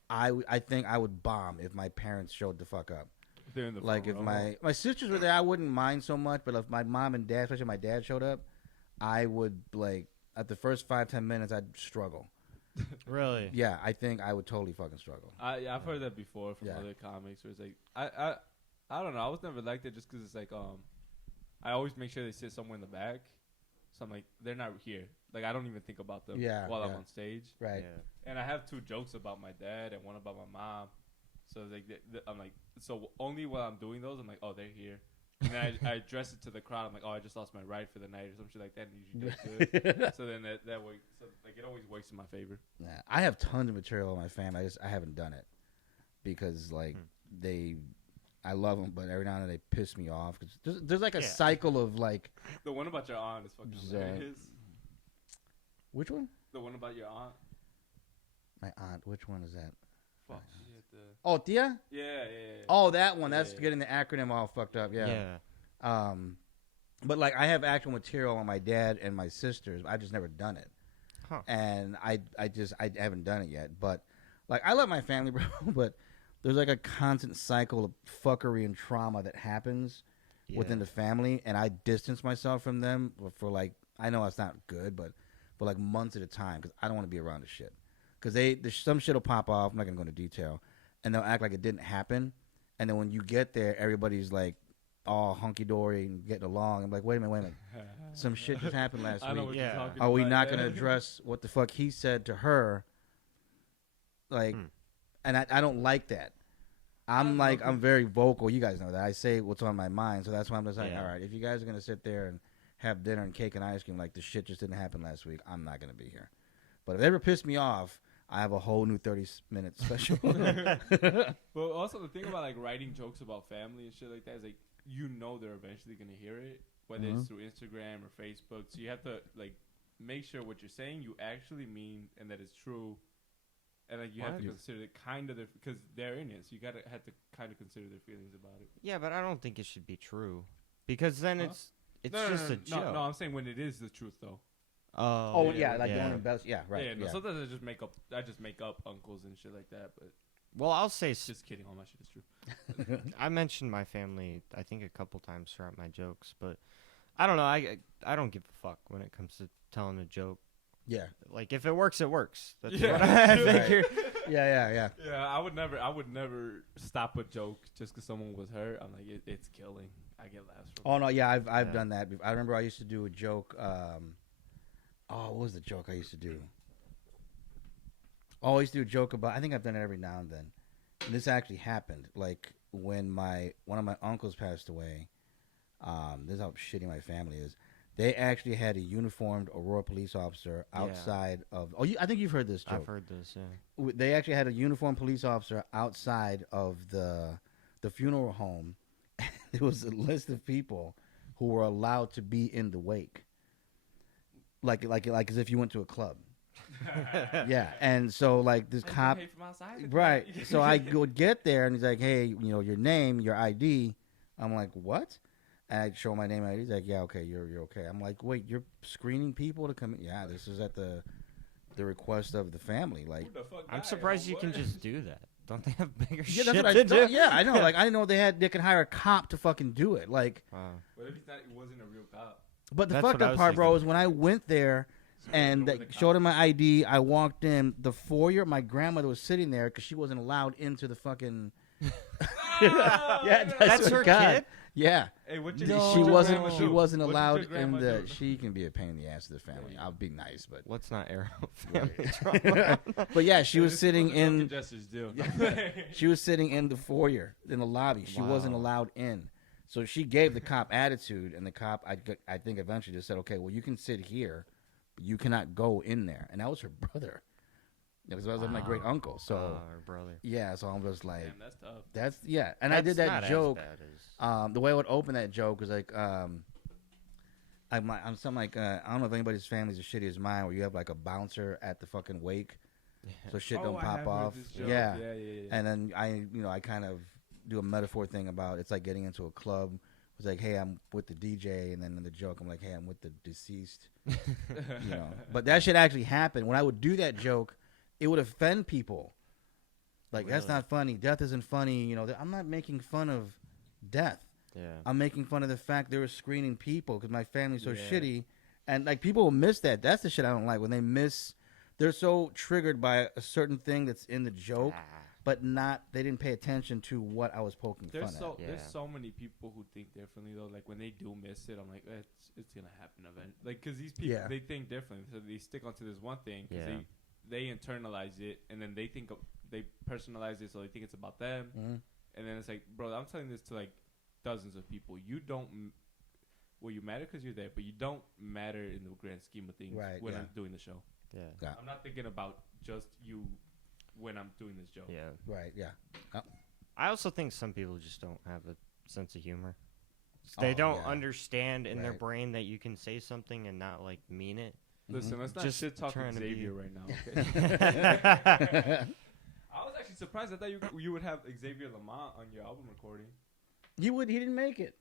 I think I would bomb if my parents showed the fuck up. They're in the like if my sisters were there, I wouldn't mind so much. But if my mom and dad, especially my dad, showed up, I would like at the first 5-10 minutes I'd struggle. Really? Yeah, I think I would totally fucking struggle. I've heard that before from other comics where it's like I don't know. I was never like that just because it's like I always make sure they sit somewhere in the back. So I'm like they're not here. Like I don't even think about them while I'm on stage. Right. Yeah. And I have 2 jokes about my dad and one about my mom. So it's like I'm like so only while I'm doing those I'm like oh they're here. And then I address it to the crowd. I'm like, oh, I just lost my ride for the night or some shit like that. And usually does good. So then that way, so like it always works in my favor. Yeah, I have tons of material on my family. I haven't done it because like I love them, but every now and then they piss me off. Cause there's like a cycle of like. The one about your aunt is fucking hilarious. Which one? The one about your aunt. My aunt. Which one is that? Fuck. Oh, Tia? Yeah. Oh, that one. That's getting the acronym all fucked up. Yeah. But like I have actual material on my dad and my sisters. I've just never done it. Huh. And I haven't done it yet. But like I love my family, bro. But there's like a constant cycle of fuckery and trauma that happens within the family, and I distance myself from them for like I know it's not good, but for like months at a time because I don't want to be around this shit. Because some shit will pop off. I'm not gonna go into detail. And they'll act like it didn't happen. And then when you get there, everybody's like all hunky-dory and getting along. I'm like, wait a minute. Some shit just happened last week. I know what you're talking Are we about, not going to address what the fuck he said to her? Like, and I don't like that. I'm very vocal. You guys know that. I say what's on my mind. So that's why I'm just like, all right, if you guys are going to sit there and have dinner and cake and ice cream like the shit just didn't happen last week, I'm not gonna be here. But if they ever piss me off, I have a whole new 30-minute special. But also the thing about like writing jokes about family and shit like that is like they're eventually gonna hear it, whether it's through Instagram or Facebook. So you have to like make sure what you're saying you actually mean and that it's true, and like you have to consider it kind of because they're in it. So you have to kind of consider their feelings about it. Yeah, but I don't think it should be true because then it's just a joke. No, I'm saying when it is the truth though. Don't embellish. Yeah, right. Yeah, no, sometimes I just make up uncles and shit like that. But well, I'll say just kidding. All my shit is true. I mentioned my family, I think, a couple times throughout my jokes, but I don't know. I don't give a fuck when it comes to telling a joke. Yeah, like if it works, it works. That's what I figure. Yeah. Yeah, I would never stop a joke just because someone was hurt. I'm like, it's killing. I get laughs from. Oh no, yeah, I've done that. I remember I used to do a joke. What was the joke I used to do? I used to do a joke about. I think I've done it every now and then. And this actually happened. Like when one of my uncles passed away. This is how shitty my family is. They actually had a uniformed Aurora police officer outside of. I think you've heard this joke. I've heard this. Yeah. They actually had a uniformed police officer outside of the funeral home. There was a list of people who were allowed to be in the wake. Like as if you went to a club. Yeah, and so like this cop, right? So I would get there, and he's like, "Hey, your name, your ID." I'm like, "What?" And I show my name and ID. He's like, "Yeah, okay, you're okay." I'm like, "Wait, you're screening people to come in?" Yeah, this is at the request of the family. Like, I'm surprised you can just do that. Don't they have bigger shit to do? Yeah, I know. Like, I didn't know they could hire a cop to fucking do it. Like, what if he wasn't a real cop? But the fucked up part, bro, is when I went there and they showed him my ID, I walked in the foyer. My grandmother was sitting there because she wasn't allowed into the fucking. Yeah, that's her kid. Yeah. Hey, she wasn't allowed in the. She can be a pain in the ass to the family. I'll be nice, but let's not air out family trauma. But yeah, she was sitting in. Jesters do. She was sitting in the foyer in the lobby. She wasn't allowed in. So she gave the cop attitude, and the cop, I think, eventually just said, "Okay, well, you can sit here, but you cannot go in there." And that was her brother. Because I was my great uncle. So her brother. Yeah, so I'm just like, damn, that's tough. And I did that joke. As the way I would open that joke was like, I'm something like, I don't know if anybody's family's as shitty as mine, where you have like a bouncer at the fucking wake, so shit don't pop off. Yeah. And then I kind of do a metaphor thing about it's like getting into a club. It's like, hey, I'm with the DJ, and then in the joke, I'm like, hey, I'm with the deceased. But that shit actually happened. When I would do that joke, it would offend people. Like, really? That's not funny. Death isn't funny. I'm not making fun of death. Yeah. I'm making fun of the fact they were screening people because my family's so shitty. And, like, people will miss that. That's the shit I don't like. When they're so triggered by a certain thing that's in the joke. But they didn't pay attention to what I was poking fun at. There's so many people who think differently, though. Like, when they do miss it, I'm like, it's going to happen eventually. Like, because these people, they think differently. So they stick onto this one thing because they internalize it, and then they personalize it, so they think it's about them. Mm-hmm. And then it's like, bro, I'm telling this to, like, dozens of people. You matter because you're there, but you don't matter in the grand scheme of things when I'm doing the show. Yeah. I'm not thinking about just you when I'm doing this joke. Yeah. Right, yeah. Oh. I also think some people just don't have a sense of humor. They don't understand in their brain that you can say something and not, like, mean it. Listen, let's not shit talk Xavier right now. Okay? I was actually surprised. I thought you would have Xavier Lamont on your album recording. He didn't make it.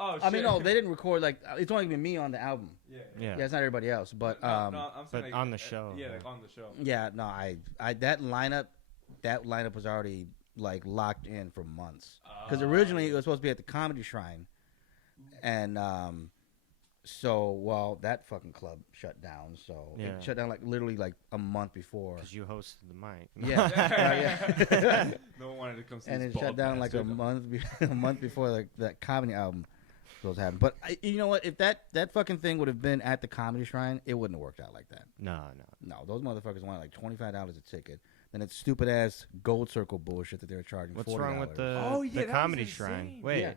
Oh, shit. I mean, no, they didn't record, like, it's only been me on the album. Yeah, it's not everybody else, but I'm saying, like, on the show. Yeah, like on the show. Yeah, no, I that lineup was already, like, locked in for months. Because originally it was supposed to be at the Comedy Shrine, and that fucking club shut down. So it shut down, like, literally, like, a month before. Because you hosted the mic. Yeah. No one wanted to come see and this it shut down like a month before, like, that comedy album was happening. But you know what? If that fucking thing would have been at the Comedy Shrine, it wouldn't have worked out like that. No. Those motherfuckers wanted like $25 a ticket. Then it's stupid ass Gold Circle bullshit that they were charging. What's $40. wrong with the Comedy Shrine? Wait,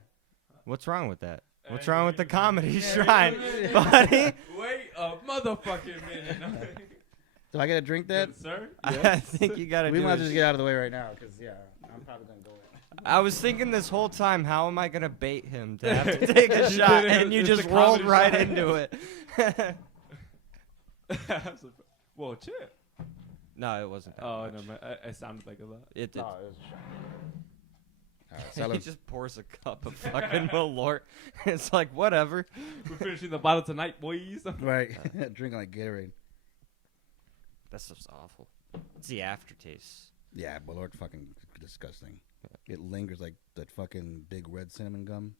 what's wrong with that? What's wrong with the comedy shrine, buddy? Wait a motherfucking minute. Do I get to drink that? Yes, sir? I think you gotta. We do might this. just get out of the way right now, because I'm probably gonna go in. I was thinking this whole time, how am I gonna bait him to have to take a shot, and you It's just a rolled comedy right shot. into it. Well, chip. No, it wasn't. That Oh, much. no, man. It sounded like a lot. It did. Oh, it was a shot. All right, He fellas. just pours a cup of fucking Malort. It's like whatever. We're finishing the bottle tonight, boys. Right. Drinking like Gatorade. That's just awful. It's the aftertaste. Yeah, Malort fucking disgusting. It lingers like that fucking big red cinnamon gum,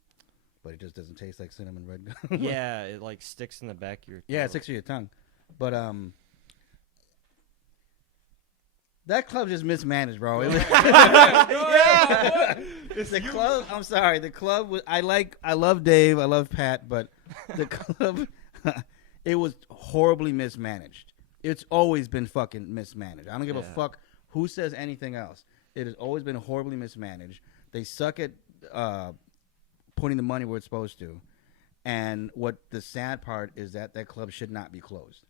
but it just doesn't taste like cinnamon red gum. Yeah, it like sticks in the back of your throat. Yeah, it sticks to your tongue. But that club just mismanaged, bro. It was It's the club. I'm sorry. The club was. I love Dave. I love Pat. But the club, it was horribly mismanaged. It's always been fucking mismanaged. I don't give a fuck who says anything else. It has always been horribly mismanaged. They suck at putting the money where it's supposed to. And what the sad part is that club should not be closed.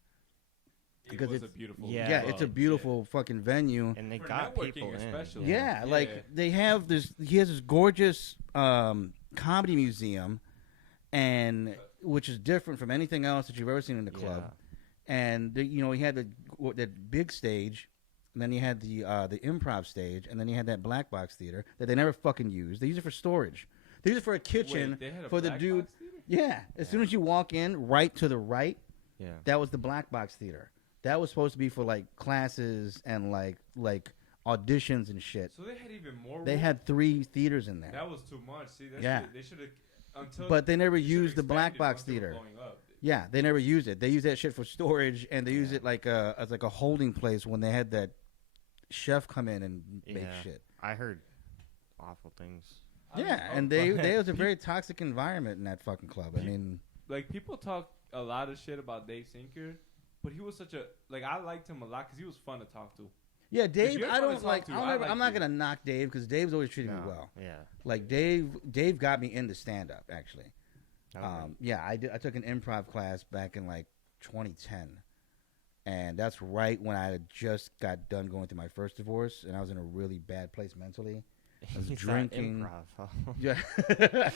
Because it was it's a beautiful. Yeah, it's a beautiful fucking venue. And they For got networking people in. especially. Yeah, Yeah. like they have this. He has this gorgeous comedy museum, and which is different from anything else that you've ever seen in the club. And he had that big stage, and then he had the improv stage, and then he had that black box theater that they never fucking use. They use it for storage. They use it for a kitchen Wait, they had a for the black dude. box theater? Yeah, as soon as you walk in, right to the right, Yeah. that was the black box theater. That was supposed to be for like classes and like auditions and shit. So they had even more. They room? had 3 theaters in there. That was too much. See, that Yeah. shit, they should have. Until. But they never they should've used the black expanded box once they were theater. blowing up. Yeah, they never used it. They use that shit for storage, and they use it like as like a holding place when they had that chef come in and make shit. I heard awful things. Yeah, and they was a very toxic environment in that fucking club. I mean, like people talk a lot of shit about Dave Sinker, but he was such a I liked him a lot because he was fun to talk to. yeah, Dave. you're I fun to don't talk like. to, I'll I never, like I'm not you. gonna knock Dave because Dave's always treated me No. well. Yeah. Like Dave got me into stand up actually. Okay. Yeah, I did. I took an improv class back in like 2010, and that's right when I had just got done going through my first divorce, and I was in a really bad place mentally. I was He's drinking. not improv, huh? Yeah,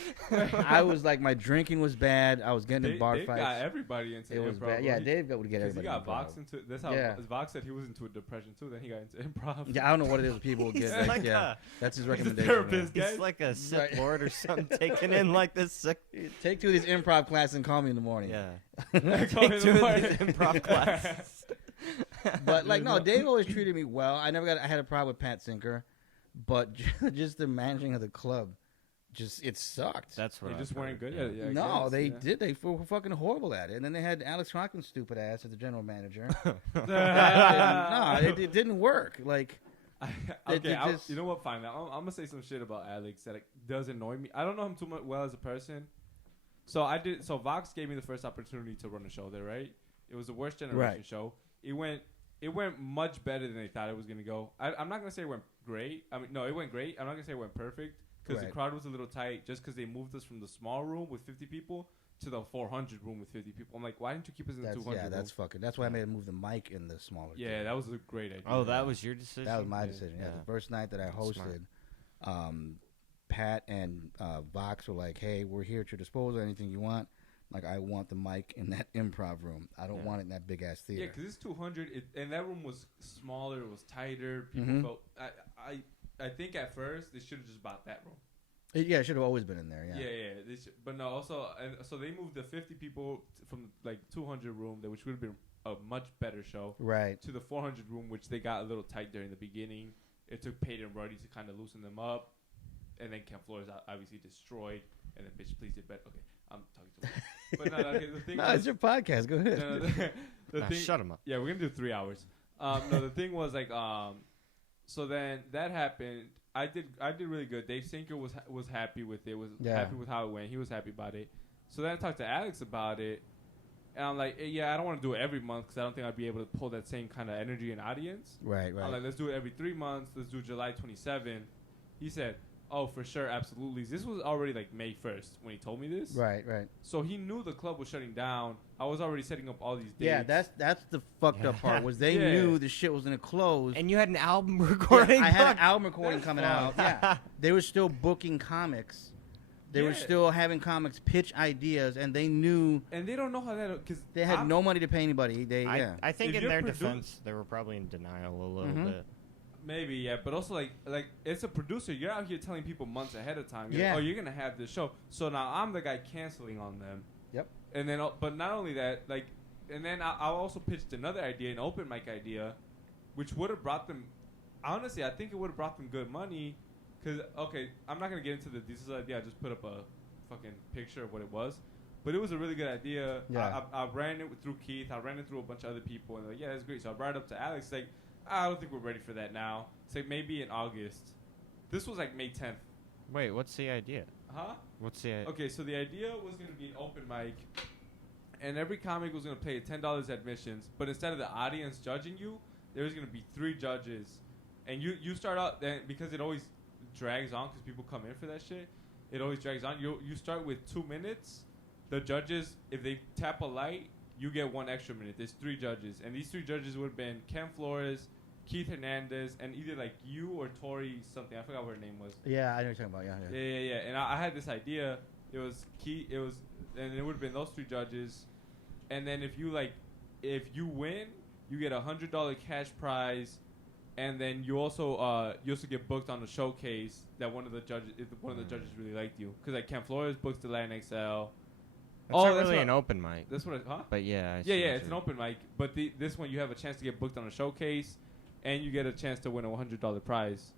I was like, my drinking was bad. I was getting in bar Dave fights. got everybody into It was improv. bad. Yeah, Dave would get Because he everybody. got into Vox improv. into. That's how Yeah. Vox said he was into a depression too. Then he got into improv. Yeah, I don't know what it is with people get. He's Like, like yeah, that's his He's a recommendation. therapist. He's Guys? like a sick Right. lord or something taking in like this sick. Take 2 of these improv classes and call me in the morning. Yeah. Call Take him 2 the of morning. these improv classes. But like, no, Dave always treated me well. I had a problem with Pat Sinker, but just the managing of the club, it sucked. That's what They I've just weren't heard, good yeah. at it. I No, guess, they yeah. did. They were fucking horrible at it. And then they had Alex Rockin's stupid ass as the general manager. It didn't work. Like, Okay, just- you know what? Fine. I'm gonna say some shit about Alex that does annoy me. I don't know him too much well as a person. So Vox gave me the first opportunity to run a show there. Right? It was the worst generation Right. show. It went much better than they thought it was gonna go. I'm not gonna say it went great. I mean, no, it went great. I'm not gonna say it went perfect because the Right. crowd was a little tight. Just because they moved us from the small room with 50 people to the 400 room with 50 people. I'm like, why didn't you keep us in the 200 room? That's why I made him move the mic in the smaller. Yeah, theater. that was a great idea. Oh, that was your decision? That was my Yeah. decision. Yeah, Yeah. the first night that I That's smart. hosted, Pat and Vox were like, "Hey, we're here at your disposal. Anything you want." Like, I want the mic in that improv room. I don't want it in that big ass theater. Yeah, because it's 200, and that room was smaller. It was tighter. People Mhm. felt. I think at first they should have just bought that room. It should have always been in there. Yeah. Yeah. But no, also, so they moved the 50 people from like 200 room, which would have been a much better show, Right. to the 400 room, which they got a little tight during the beginning. It took Peyton and Ruddy to kind of loosen them up, and then Ken Flores obviously destroyed, and then Bitch Please did better. Okay, I'm talking too much. But no, okay, the thing No, was, it's your podcast. Go ahead. no, the Nah, thing, shut him up. yeah, we're gonna do 3 hours. No, the thing was like, so then that happened. I did really good. Dave Sinker was happy with it. Was Yeah. happy with how it went. He was happy about it. So then I talked to Alex about it, and I'm like, yeah, I don't want to do it every month because I don't think I'd be able to pull that same kind of energy and audience. Right. I'm Right. like, let's do it every 3 months. Let's do July 27. He said, oh, for sure, absolutely. This was already like May 1st when he told me this. Right. So he knew the club was shutting down. I was already setting up all these dates. Yeah, that's the fucked up part. Was they knew the shit was gonna close. And you had an album recording. I had an album recording That's coming fun. out. Yeah, they were still booking comics. They were still having comics pitch ideas, and they knew. And they don't know how that because They had no money to pay anybody. I think If in you're their defense, they were probably in denial a little bit. Maybe, yeah, but also like it's a producer. You're out here telling people months ahead of time. Yeah. Oh, you're gonna have this show. So now I'm the guy canceling on them. Yep. And then, but not only that, like, and then I also pitched another idea, an open mic idea, which would have brought them. Honestly, I think it would have brought them good money. Cause okay, I'm not gonna get into the details of the idea. I just put up a fucking picture of what it was. But it was a really good idea. Yeah. I ran it through Keith. I ran it through a bunch of other people, and they're like, yeah, that's great. So I brought it up to Alex. Like, I don't think we're ready for that now. It's like maybe in August. This was like May 10th. Wait, what's the idea? Huh? What's the idea? Okay, so the idea was going to be an open mic, and every comic was going to pay $10 admissions. But instead of the audience judging you, there was going to be 3 judges, and you start out then because it always drags on because people come in for that shit. It always drags on. You start with 2 minutes. The judges, if they tap a light, you get 1 extra minute. There's 3 judges, and these 3 judges would have been Ken Flores, Keith Hernandez, and either like you or Tori something. I forgot what her name was. Yeah, I know what you're talking about. Yeah. Yeah. And I had this idea. It was Keith. And it would have been those 3 judges. And then if you win, you get $100 cash prize, and then you also get booked on a showcase that one of the judges really liked you, because like Ken Flores books the Latin XL. It's not really an open mic. That's what huh? But yeah. It's an open mic. But this one you have a chance to get booked on a showcase, and you get a chance to win a $100 prize.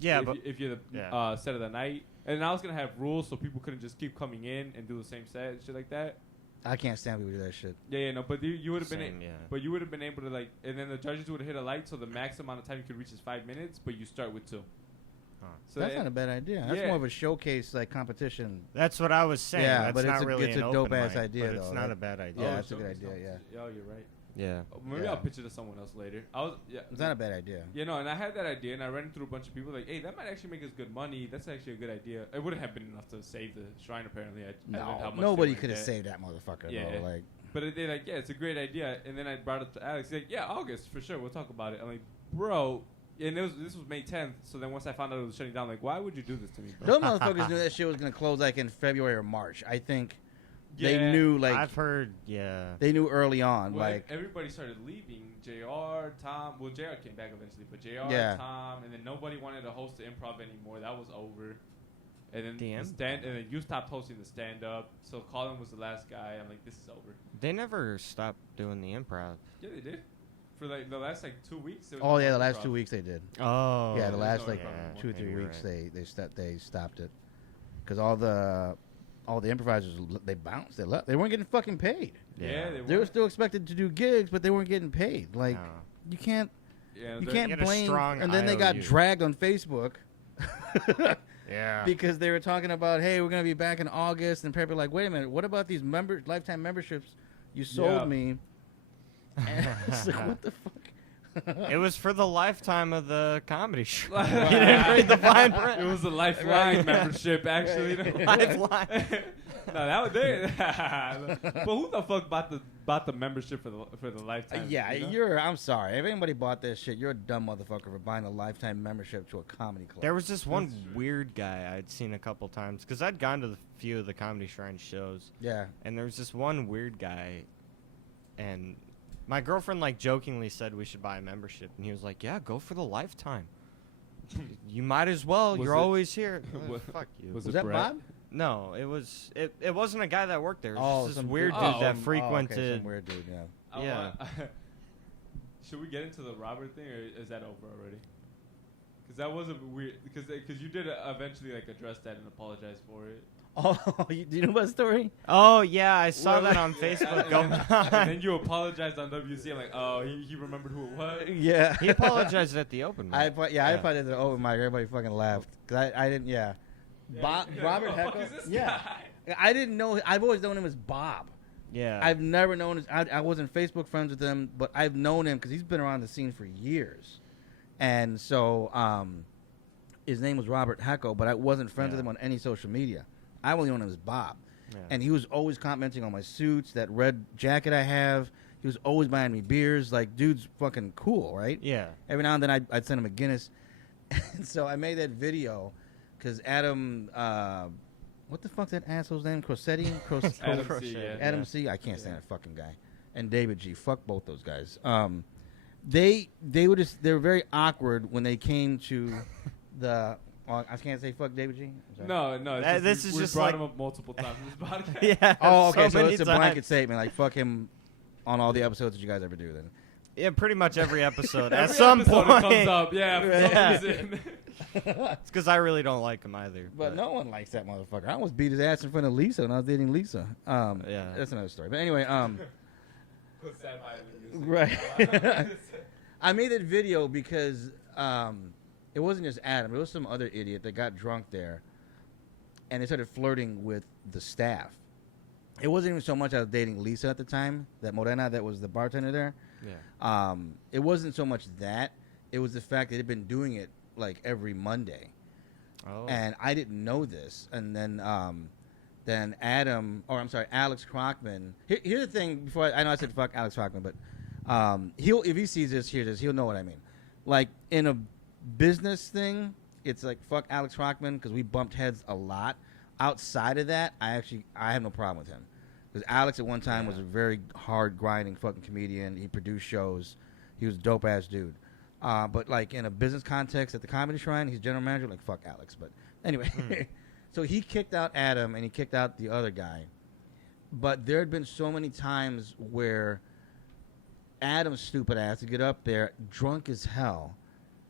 Yeah, if you're the set of the night. And I was gonna have rules so people couldn't just keep coming in and do the same set and shit like that. I can't stand people who do that shit. No, but you would have been, yeah. But you would have been able to like, and then the judges would have hit a light, so the max amount of time you could reach is 5 minutes, but you start with 2. So that's not a bad idea. That's more of a showcase like competition. That's what I was saying. Yeah, that's but not it's really a an dope open ass mic, idea but though. it's not a bad idea. Yeah, that's a good idea. Yeah. Oh, you're right. Yeah. Maybe I'll pitch it to someone else later. It's not a bad idea. Yeah, no, and I had that idea, and I ran it through a bunch of people. Like, hey, that might actually make us good money. That's actually a good idea. It wouldn't have been enough to save the shrine, apparently. I learned how much Nobody could have saved that motherfucker. Yeah, bro. Like, but they're like, yeah, it's a great idea. And then I brought it to Alex. He's like, yeah, August for sure. We'll talk about it. I'm like, bro. And this was May 10th. So then once I found out it was shutting down, like, why would you do this to me, bro? those motherfuckers knew that shit was gonna close like in February or March. I think they knew. Like, I've heard. Yeah. They knew early on. Well, like everybody started leaving. JR, Tom. Well, JR came back eventually, but JR, Tom, and then nobody wanted to host the improv anymore. That was over. And then and then you stopped hosting the stand up. So Colin was the last guy. I'm like, this is over. They never stopped doing the improv. Yeah, they did. For like the last 2 weeks. the last 2 weeks they did. Oh. Yeah, the last 2 or 3 you're weeks right. they stopped it because all the improvisers they bounced. They left. They weren't getting fucking paid. Yeah, they were still expected to do gigs, but they weren't getting paid. Like you can't. Yeah, you can't blame. And then IOU. they got dragged on Facebook. Yeah. Because they were talking about, hey, we're gonna be back in August, and people were like, wait a minute, what about these lifetime memberships you sold me? And it's like, what the fuck? It was for the lifetime of the comedy show. You didn't read the fine print. It was a Lifeline membership, actually. Lifeline. No, that was there. But who the fuck bought the membership for the lifetime? Yeah, you know? I'm sorry. If anybody bought this shit, you're a dumb motherfucker for buying a lifetime membership to a comedy club. There was this one weird guy I'd seen a couple times because I'd gone to a few of the Comedy Shrine shows. Yeah. And there was this one weird guy, and my girlfriend like jokingly said we should buy a membership, and he was like, "Yeah, go for the lifetime. You might as well. You're always here." Fuck you. Was that Bob? No, it wasn't a guy that worked there. It was just this some weird dude dude that frequented. Okay, some weird dude, yeah. Yeah. Should we get into the Robert thing, or is that over already? Because that was a weird. Because you did eventually like address that and apologize for it. Oh, do you know about the story? Oh yeah, I saw that on Facebook. And then you apologized on WC. I'm like, oh, he remembered who it was. Yeah. He apologized at the open mic. I apologized at the open mic. Everybody fucking laughed because I didn't. Yeah. Robert Heckle. Yeah. I didn't know. I've always known him as Bob. Yeah. I've never known. I wasn't Facebook friends with him, but I've known him because he's been around the scene for years, and so his name was Robert Hecko, but I wasn't friends with him on any social media. I only known him as Bob. Yeah. And he was always commenting on my suits, that red jacket I have. He was always buying me beers. Like, dude's fucking cool, right? Yeah. Every now and then I'd send him a Guinness. And so I made that video because Adam, what the fuck's that asshole's name? Crossetti? Adam C. Yeah. Adam C. I can't stand that fucking guy. And David G. Fuck both those guys. They were very awkward when they came to the. I can't say fuck David G. No. This is just brought like him up multiple times in this podcast. Yeah. Oh, okay. So it's a times. blanket statement. Like fuck him on all the episodes that you guys ever do. Then. Yeah, pretty much every episode. Every At some episode point, it comes up. Yeah, for some reason. It's because I really don't like him either. But no one likes that motherfucker. I almost beat his ass in front of Lisa when I was dating Lisa. Yeah, that's another story. But anyway, Music. Right. I made that video because it wasn't just Adam. It was some other idiot that got drunk there, and they started flirting with the staff. It wasn't even so much I was dating Lisa at the time, that Morena that was the bartender there. Yeah. It wasn't so much that. It was the fact that they'd been doing it like every Monday. Oh. And I didn't know this. And then Alex Crockman. Here's the thing. Before I know I said fuck Alex Crockman, but if he sees this, hears this, he'll know what I mean. Like in a business thing, it's like fuck Alex Crockman because we bumped heads a lot. Outside of that, I have no problem with him because Alex at one time was a very hard grinding fucking comedian. He produced shows. He was a dope ass dude. But like in a business context at the Comedy Shrine, he's general manager. Like fuck Alex. But anyway, so he kicked out Adam and he kicked out the other guy. But there had been so many times where Adam's stupid ass would get up there drunk as hell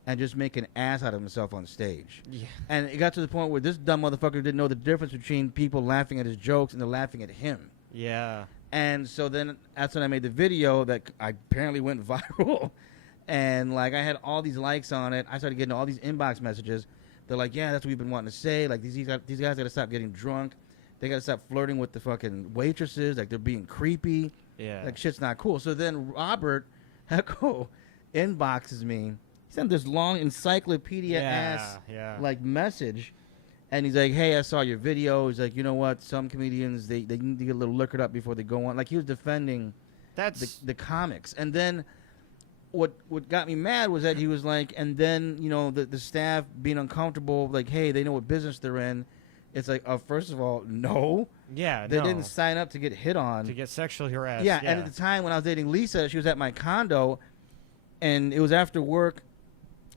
and just make an ass out of himself on stage. Yeah. And it got to the point where this dumb motherfucker didn't know the difference between people laughing at his jokes and they're laughing at him. Yeah. And so then that's when I made the video that I apparently went viral. And like I had all these likes on it. I started getting all these inbox messages. They're like, yeah, that's what we've been wanting to say. Like these guys got to stop getting drunk. They got to stop flirting with the fucking waitresses. Like they're being creepy. Yeah. Like shit's not cool. So then Robert Hecko inboxes me. He sent this long encyclopedia ass like message. And he's like, hey, I saw your video. He's like, you know what? Some comedians, they need to get a little liquored up before they go on. Like he was defending the comics. And then what got me mad was that he was like, and then, you know, the staff being uncomfortable, like, hey, they know what business they're in. It's like, first of all, no. Yeah, They didn't sign up to get hit on. To get sexually harassed. Yeah, and at the time when I was dating Lisa, she was at my condo, and it was after work.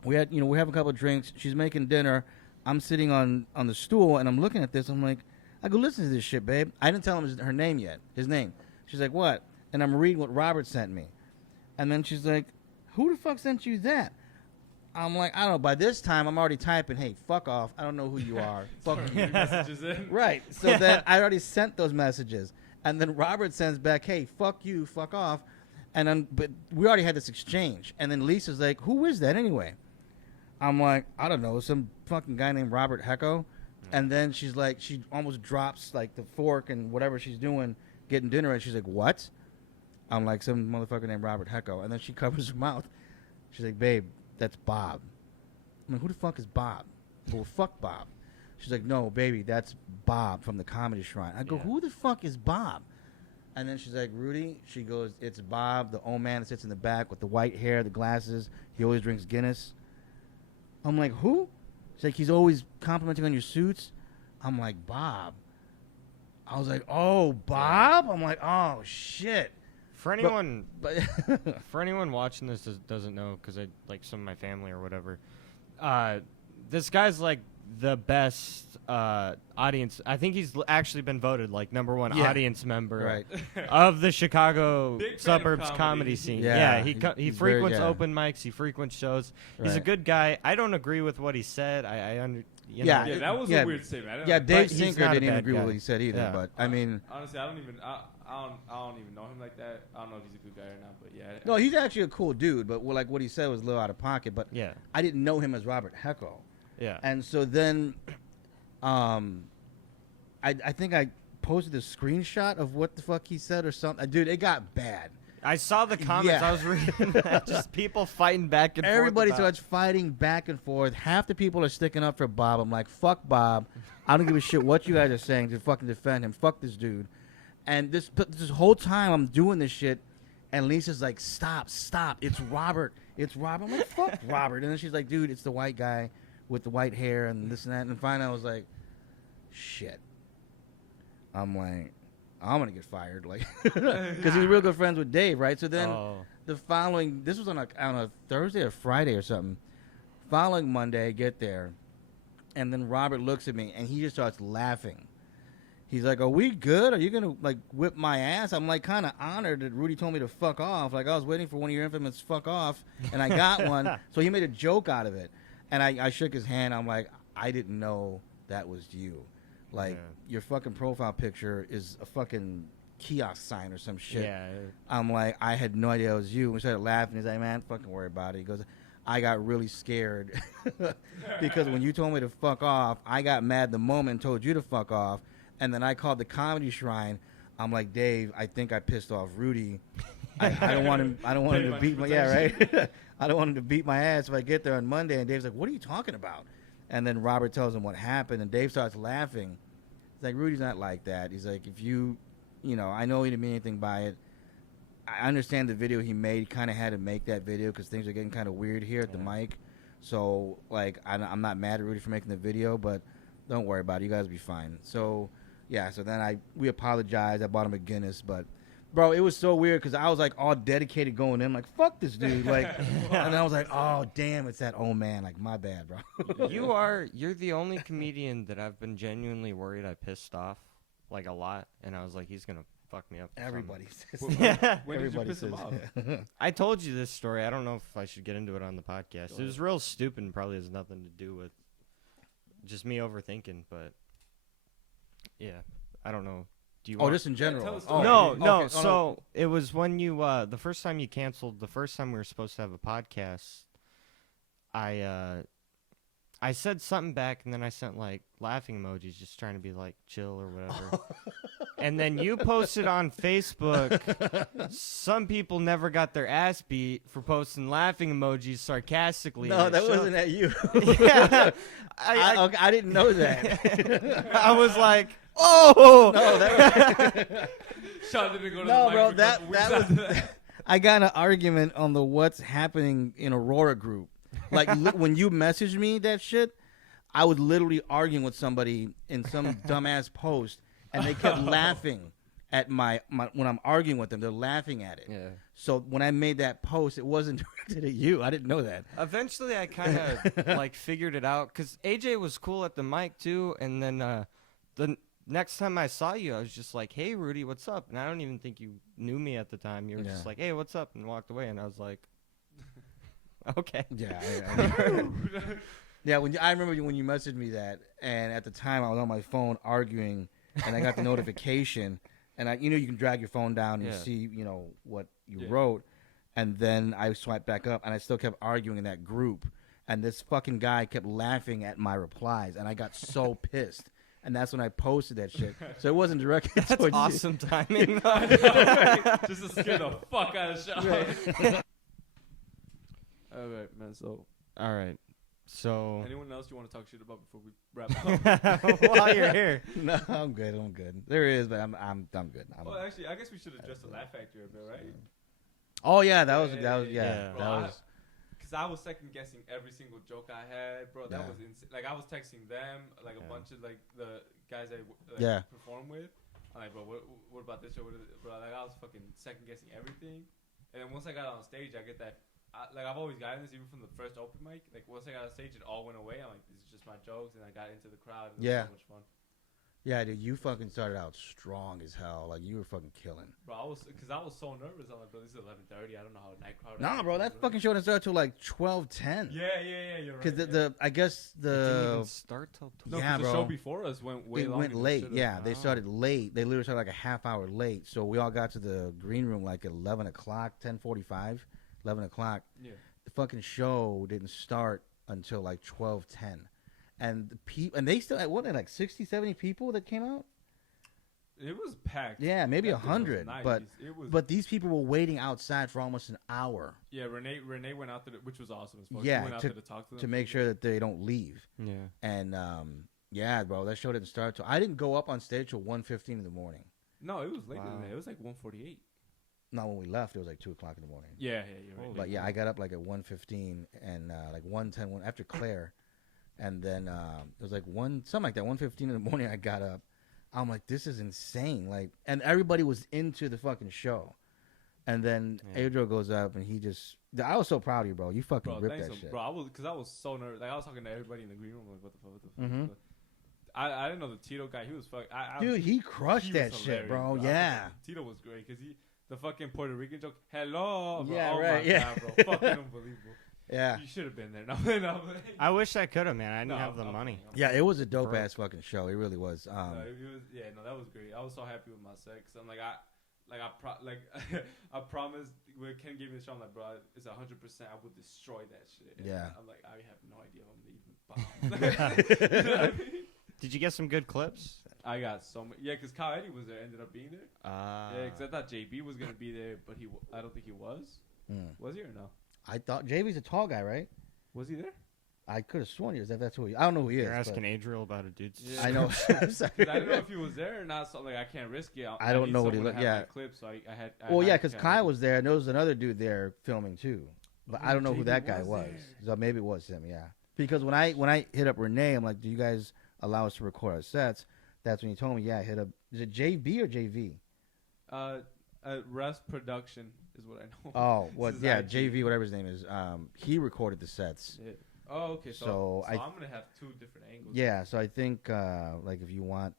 We had, we have a couple of drinks. She's making dinner. I'm sitting on the stool, and I'm looking at this. I'm like, I go, listen to this shit, babe. I didn't tell him her name yet, his name. She's like, what? And I'm reading what Robert sent me. And then she's like, who the fuck sent you that? I'm like, I don't know. By this time, I'm already typing, hey, fuck off. I don't know who you are. Fuck you. Messages in. Right. So then I already sent those messages. And then Robert sends back, hey, fuck you, fuck off. And then, but we already had this exchange. And then Lisa's like, who is that anyway? I'm like, I don't know, some fucking guy named Robert Hecko. And then she's like, she almost drops like the fork and whatever she's doing, getting dinner. And she's like, what? I'm like, some motherfucker named Robert Hecko. And then she covers her mouth. She's like, babe, that's Bob. I'm like, who the fuck is Bob? Well, fuck Bob. She's like, no, baby, that's Bob from the Comedy Shrine. I go, who the fuck is Bob? And then she's like, Rudy. She goes, it's Bob, the old man that sits in the back with the white hair, the glasses. He always drinks Guinness. I'm like, who? She's like, he's always complimenting on your suits. I'm like, Bob. I was like, oh, Bob? I'm like, oh, shit. For anyone, for anyone watching this doesn't know, because I like some of my family or whatever, this guy's like the best audience. I think he's actually been voted like #1 audience member of the Chicago suburbs comedy scene. Yeah, he frequents open mics. He frequents shows. He's a good guy. I don't agree with what he said. Yeah, that was a weird statement. Yeah, Dave Sinker didn't even agree with what he said either. Yeah. But I mean, honestly, I don't even know him like that. I don't know if he's a good guy or not. But yeah, no, he's actually a cool dude. But like what he said was a little out of pocket. But I didn't know him as Robert Hecko. Yeah, and so then, I think I posted a screenshot of what the fuck he said or something. Dude, it got bad. I saw the comments. Yeah. I was reading that. Just people fighting back and forth. Everybody about- starts fighting back and forth. Half the people are sticking up for Bob. I'm like, fuck Bob. I don't give a shit what you guys are saying to fucking defend him. Fuck this dude. And this whole time I'm doing this shit, and Lisa's like, stop. It's Robert. I'm like, fuck Robert. And then she's like, dude, it's the white guy with the white hair and this and that. And finally I was like, shit. I'm like, I'm going to get fired. Like, because he's real good friends with Dave, right? So then the following, this was on a Thursday or Friday or something. Following Monday, I get there. And then Robert looks at me and he just starts laughing. He's like, are we good? Are you going to, like, whip my ass? I'm, like, kind of honored that Rudy told me to fuck off. Like, I was waiting for one of your infamous fuck off, and I got one. So he made a joke out of it. And I shook his hand. I'm like, I didn't know that was you. Like, your fucking profile picture is a fucking kiosk sign or some shit. Yeah. I'm like, I had no idea it was you. We started laughing. He's like, man, fucking worry about it. He goes, I got really scared because when you told me to fuck off, I got mad the moment and told you to fuck off. And then I called the Comedy Shrine. I'm like, Dave, I think I pissed off Rudy. I don't want him. I don't want him to beat my right. I don't want him to beat my ass if I get there on Monday. And Dave's like, what are you talking about? And then Robert tells him what happened, and Dave starts laughing. He's like, Rudy's not like that. He's like, if you know, I know he didn't mean anything by it. I understand the video he made. He kind of had to make that video because things are getting kind of weird here at the mic. So, like, I'm not mad at Rudy for making the video, but don't worry about it. You guys will be fine. So. Yeah, so then we apologized. I bought him a Guinness, but bro, it was so weird because I was like all dedicated going in, like fuck this dude, like, and then I was like, oh damn, it's that old man, like my bad, bro. You're the only comedian that I've been genuinely worried I pissed off like a lot, and I was like, he's gonna fuck me up. Everybody says When did you piss him off? I told you this story. I don't know if I should get into it on the podcast. It was real stupid and probably has nothing to do with just me overthinking, but. Yeah, I don't know. Do you? Just in general? No. Okay. So it was when you the first time you canceled. The first time we were supposed to have a podcast, I said something back, and then I sent like laughing emojis, just trying to be like chill or whatever. And then you posted on Facebook. Some people never got their ass beat for posting laughing emojis sarcastically. No, that wasn't at you. Yeah, I didn't know that. I was like, oh No, that Sean didn't go to no, the bro. mic That for a couple was. weeks after that. I got in an argument on the What's Happening in Aurora group. Like when you messaged me that shit, I was literally arguing with somebody in some dumbass post, and they kept laughing at my when I'm arguing with them. They're laughing at it. Yeah. So when I made that post, it wasn't directed at you. I didn't know that. Eventually, I kind of like figured it out because AJ was cool at the mic too, and then the next time I saw you, I was just like, "Hey, Rudy, what's up?" And I don't even think you knew me at the time. You were just like, "Hey, what's up?" and walked away, and I was like, "Okay." Yeah. Yeah. I remember when you messaged me that, and at the time I was on my phone arguing, and I got the notification, and you can drag your phone down and see what you wrote, and then I swiped back up, and I still kept arguing in that group, and this fucking guy kept laughing at my replies, and I got so pissed. And that's when I posted that shit. So it wasn't directed That's towards awesome timing. Just to scare the fuck out of Sean. Right. All right, man. So, All right. So anyone else you want to talk shit about before we wrap up? while you're here, No, I'm good. There is, but I'm good. Well, actually, I guess we should address the Laugh Factory a bit, right? Oh yeah, that was Yeah. Bro, because I was second guessing every single joke I had, bro. That was insane. Like I was texting them, like a bunch of like the guys I perform with. I'm like, bro, what about this show? Bro, like I was fucking second guessing everything, and then once I got on stage, I get that. Like I've always gotten this even from the first open mic. Like once I got on stage, it all went away. I'm like, this is just my jokes, and I got into the crowd. And it was so much fun. Yeah, dude, you fucking started out strong as hell. Like you were fucking killing. Bro, I was so nervous. I'm like, bro, this is 11:30. I don't know how a night crowd. Nah, bro, that fucking show didn't start till like 12:10. Yeah, you're right. Because I guess it didn't even start till No, yeah, the bro. show before us went way it longer. went than late. should've. Yeah, they started late. They literally started like a half hour late. So we all got to the green room like at 11 o'clock, 10:45, 11 o'clock. Yeah. The fucking show didn't start until like 12:10, and the people, and they still had like 60, 70 people that came out. It was packed. Yeah, maybe That bitch was 100. nice. But these people were waiting outside for almost an hour. Yeah, Renee went out there, which was awesome as fuck. Yeah, She went out there to talk to them. To make sure that they don't leave. Yeah. And yeah, bro, that show didn't start till I didn't go up on stage till 1:15 in the morning. No, it was later than that. It was like 1:48. Not when we left. It was like 2:00 in the morning. Yeah, you're right. But yeah, I got up like at 1:15 and like 1:10 after Claire, and then it was like something like that. 1:15 in the morning, I got up. I'm like, this is insane. Like, and everybody was into the fucking show. And then Adriel goes up and he just. I was so proud of you, bro. You fucking ripped that shit. Bro, I was so nervous. Like I was talking to everybody in the green room. Like, what the fuck? Mm-hmm. I didn't know the Tito guy. He was fuck. Dude, he crushed that shit, bro. Yeah. Tito was great because the fucking Puerto Rican joke. Hello. Bro. Yeah, oh right. My yeah. God, bro. Fucking unbelievable. Yeah. You should have been there. No. I wish I could have, man. I didn't have the money. Yeah, it was a dope ass fucking show. It really was. That was great. I was so happy with my sex. I'm like, I promised when Ken gave me the show, I'm like, bro, it's 100%. I would destroy that shit. And yeah. I'm like, I have no idea if I'm gonna even bomb. You know what I mean? Did you get some good clips? I got so many. Yeah, because Kyle Eddie was there. Ended up being there. Yeah, because I thought JB was gonna be there, but I don't think he was. Was he or no? I thought JB's a tall guy, right? Was he there? I could have sworn he was. That's who he. I don't know who he is. You're asking Adriel about a dude's. Yeah. I know. I didn't know if he was there or not. So like, I can't risk it. I don't know what he looked. Yeah. Clip, so I had. Well, yeah, because Kyle was there, and there was another dude there filming too, but I don't know who that guy was. So maybe it was him. Yeah. Because when I hit up Renee, I'm like, do you guys allow us to record our sets? That's when he told me, yeah, hit up. Is it JB or JV? Rest Production is what I know. Oh, well, yeah, JV, whatever his name is. He recorded the sets. Yeah. Oh, okay. So I'm gonna have two different angles. Yeah, so I think like if you want,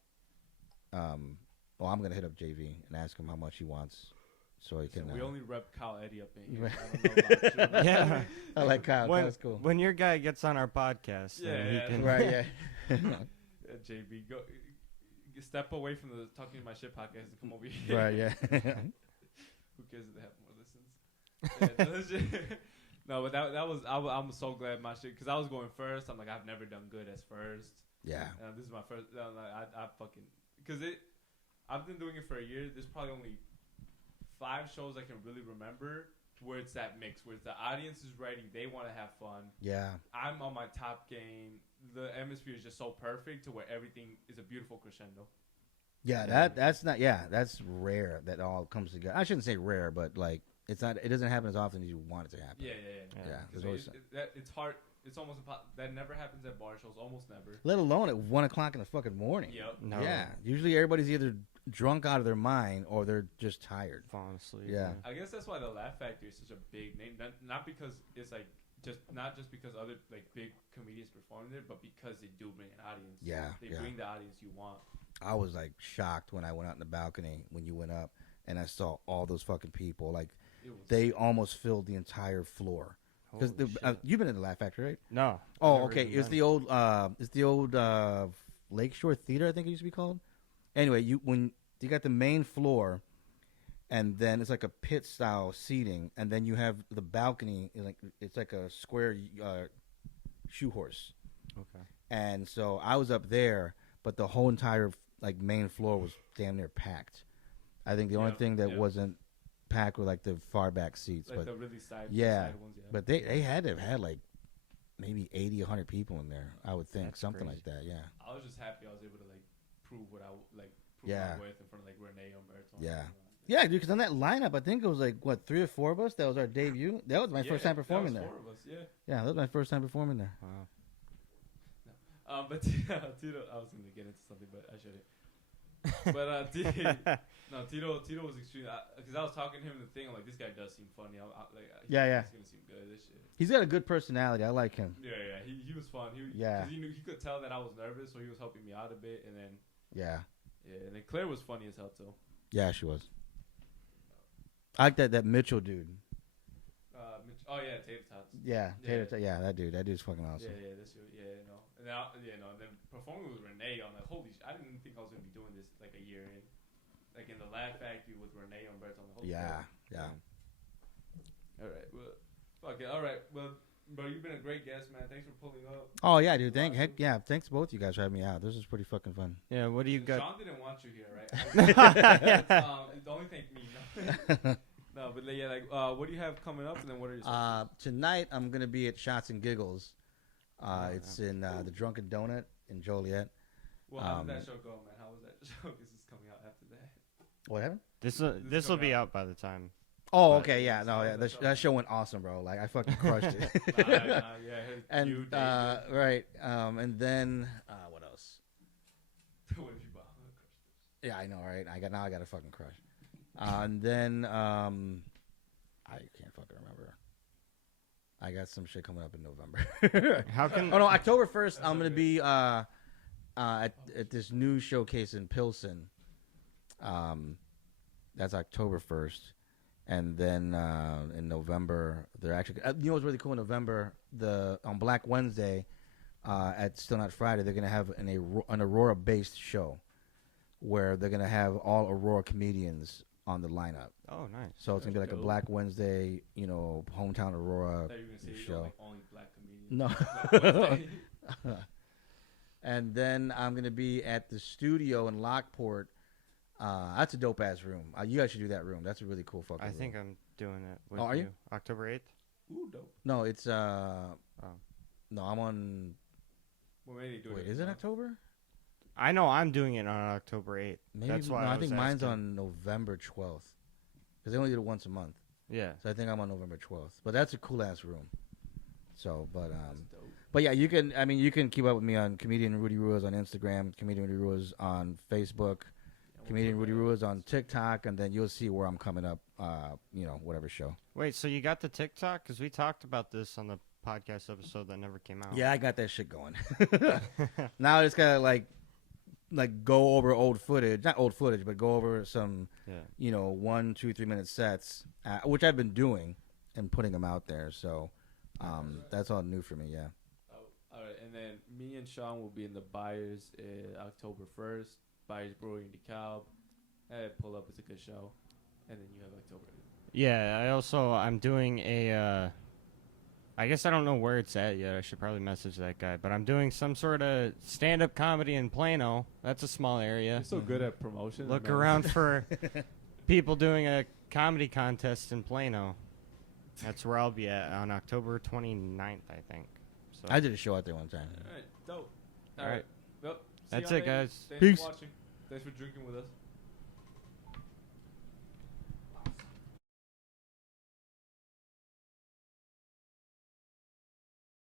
I'm gonna hit up JV and ask him how much he wants, so he can. We only rep Kyle Eddie up in here. I don't know about you. Yeah, I like Kyle. That's cool. When your guy gets on our podcast, he can right, yeah. JB, go step away from the Talking My Shit podcast and come over here. Right, yeah. Who cares if they have more listens? No, but that was I'm so glad my shit because I was going first. I'm like I've never done good as first. Yeah. This is my first. I fucking because I've been doing it for a year. There's probably only 5 shows I can really remember where it's that mix, where the audience is ready, they want to have fun. Yeah. I'm on my top game. The atmosphere is just so perfect to where everything is a beautiful crescendo. Yeah, that's not. Yeah, that's rare that all comes together. I shouldn't say rare, but like it's not. It doesn't happen as often as you want it to happen. Yeah. It's hard. It's almost that never happens at bar shows. Almost never. Let alone at 1 o'clock in the fucking morning. Yep. No. Yeah. Usually everybody's either drunk out of their mind or they're just tired. Falling asleep. Yeah. I guess that's why the Laugh Factory is such a big name. Not because it's like not just because other like big comedians perform there, but because they do bring an audience. Yeah. They bring the audience you want. I was like shocked when I went out in the balcony when you went up and I saw all those fucking people. Like they almost filled the entire floor. Because you've been in the Laugh Factory, right? No. Oh, okay. It's the old Lakeshore Theater, I think it used to be called. Anyway, when you got the main floor, and then it's like a pit style seating, and then you have the balcony. It's like a square shoe horse. Okay. And so I was up there, but the whole entire like main floor was damn near packed. I think the only thing that wasn't packed were like the far back seats, like but the really side ones, but they had to have had like maybe 80, 100 people in there. I would think. That's something crazy. Like that. Yeah. I was just happy I was able to like prove what I like. Prove my worth in front of like Renee Umberto. Yeah. Yeah, dude. Because on that lineup, I think it was like what 3 or 4 of us. That was our debut. That was my first time performing there. 4 of us. Yeah. Yeah, that was my first time performing there. Wow. No. But Tito, I was gonna get into something, but I shouldn't. But Tito was extremely because I was talking to him in the thing. I'm like, this guy does seem funny. He's gonna seem good. This shit. He's got a good personality. I like him. Yeah. He was fun. Because he could tell that I was nervous, so he was helping me out a bit. And then and then Claire was funny as hell too. Yeah, she was. I like that Mitchell dude. Tater Tots. Yeah, that dude. That dude's fucking awesome. Yeah. And then performing with Renee, I'm like, holy shit! I didn't think I was gonna be doing this like a year in, like in the Laugh Factory with Renee Umberto on the whole. Yeah. All right. Well, fuck it. All right. Well, Bro, you've been a great guest, man. Thanks for pulling up. Oh yeah, dude. Thanks to both you guys for having me out. This was pretty fucking fun. Yeah, what do you got? Sean didn't want you here, right? Don't thank me. No, no, but yeah, like, what do you have coming up, and then what are your tonight I'm gonna be at Shots and Giggles. It's in the Drunken Donut in Joliet. Well, how did that show go, man? How was that show? This is coming out after that. What happened? This will be out by the time. Oh, okay, yeah, no, yeah, that show went awesome, bro. Like I fucking crushed it. Yeah, and you, right, and then what else? What if you bought? Yeah, I know, right? I got to fucking crush. And then I can't fucking remember. I got some shit coming up in November. How can? Oh no, October 1st. I'm gonna be at this new showcase in Pilsen. That's October 1st, and then in November they're actually. You know what's really cool in November? On Black Wednesday, at Still Not Friday, they're gonna have an Aurora-based show, where they're gonna have all Aurora comedians on the lineup. Oh, nice. So it's gonna be like a Black Wednesday, hometown Aurora show. Like only black comedians. No. And then I'm gonna be at the studio in Lockport. That's a dope ass room. You guys should do that room. That's a really cool fucking room. I think I'm doing it. With are you? October 8th. Ooh, dope. No, it's no, I'm on. Well, maybe do Wait, it is it October? I know I'm doing it on October 8th. Maybe. That's why no, I was think mine's asking. on November 12th, because they only do it once a month. Yeah. So I think I'm on November 12th. But that's a cool ass room. So, but That's dope. But yeah, you can keep up with me on Comedian Rudy Ruiz on Instagram, Comedian Rudy Ruiz on Facebook, Comedian Rudy Ruiz on TikTok, and then you'll see where I'm coming up. Whatever show. Wait, so you got the TikTok? Because we talked about this on the podcast episode that never came out. Yeah, I got that shit going. Now I just gotta like go over old footage, not old footage, but go over some 1, 2, 3 minute sets, which I've been doing and putting them out there. So that's all new for me. Yeah. All right, and then me and Sean will be in the Buyers October 1st. Buyers Brewing in DeKalb. Pull up, it's a good show. And then you have October 8th. Yeah, I'm doing a, I guess I don't know where it's at yet. I should probably message that guy. But I'm doing some sort of stand-up comedy in Plano. That's a small area. You're so good at promotion. Look man. around for people doing a comedy contest in Plano. That's where I'll be at on October 29th, I think. So I did a show out there one time. All right, dope. All right. Well, That's y'all it, later. guys. Thanks Peace. for watching. Thanks for drinking with us.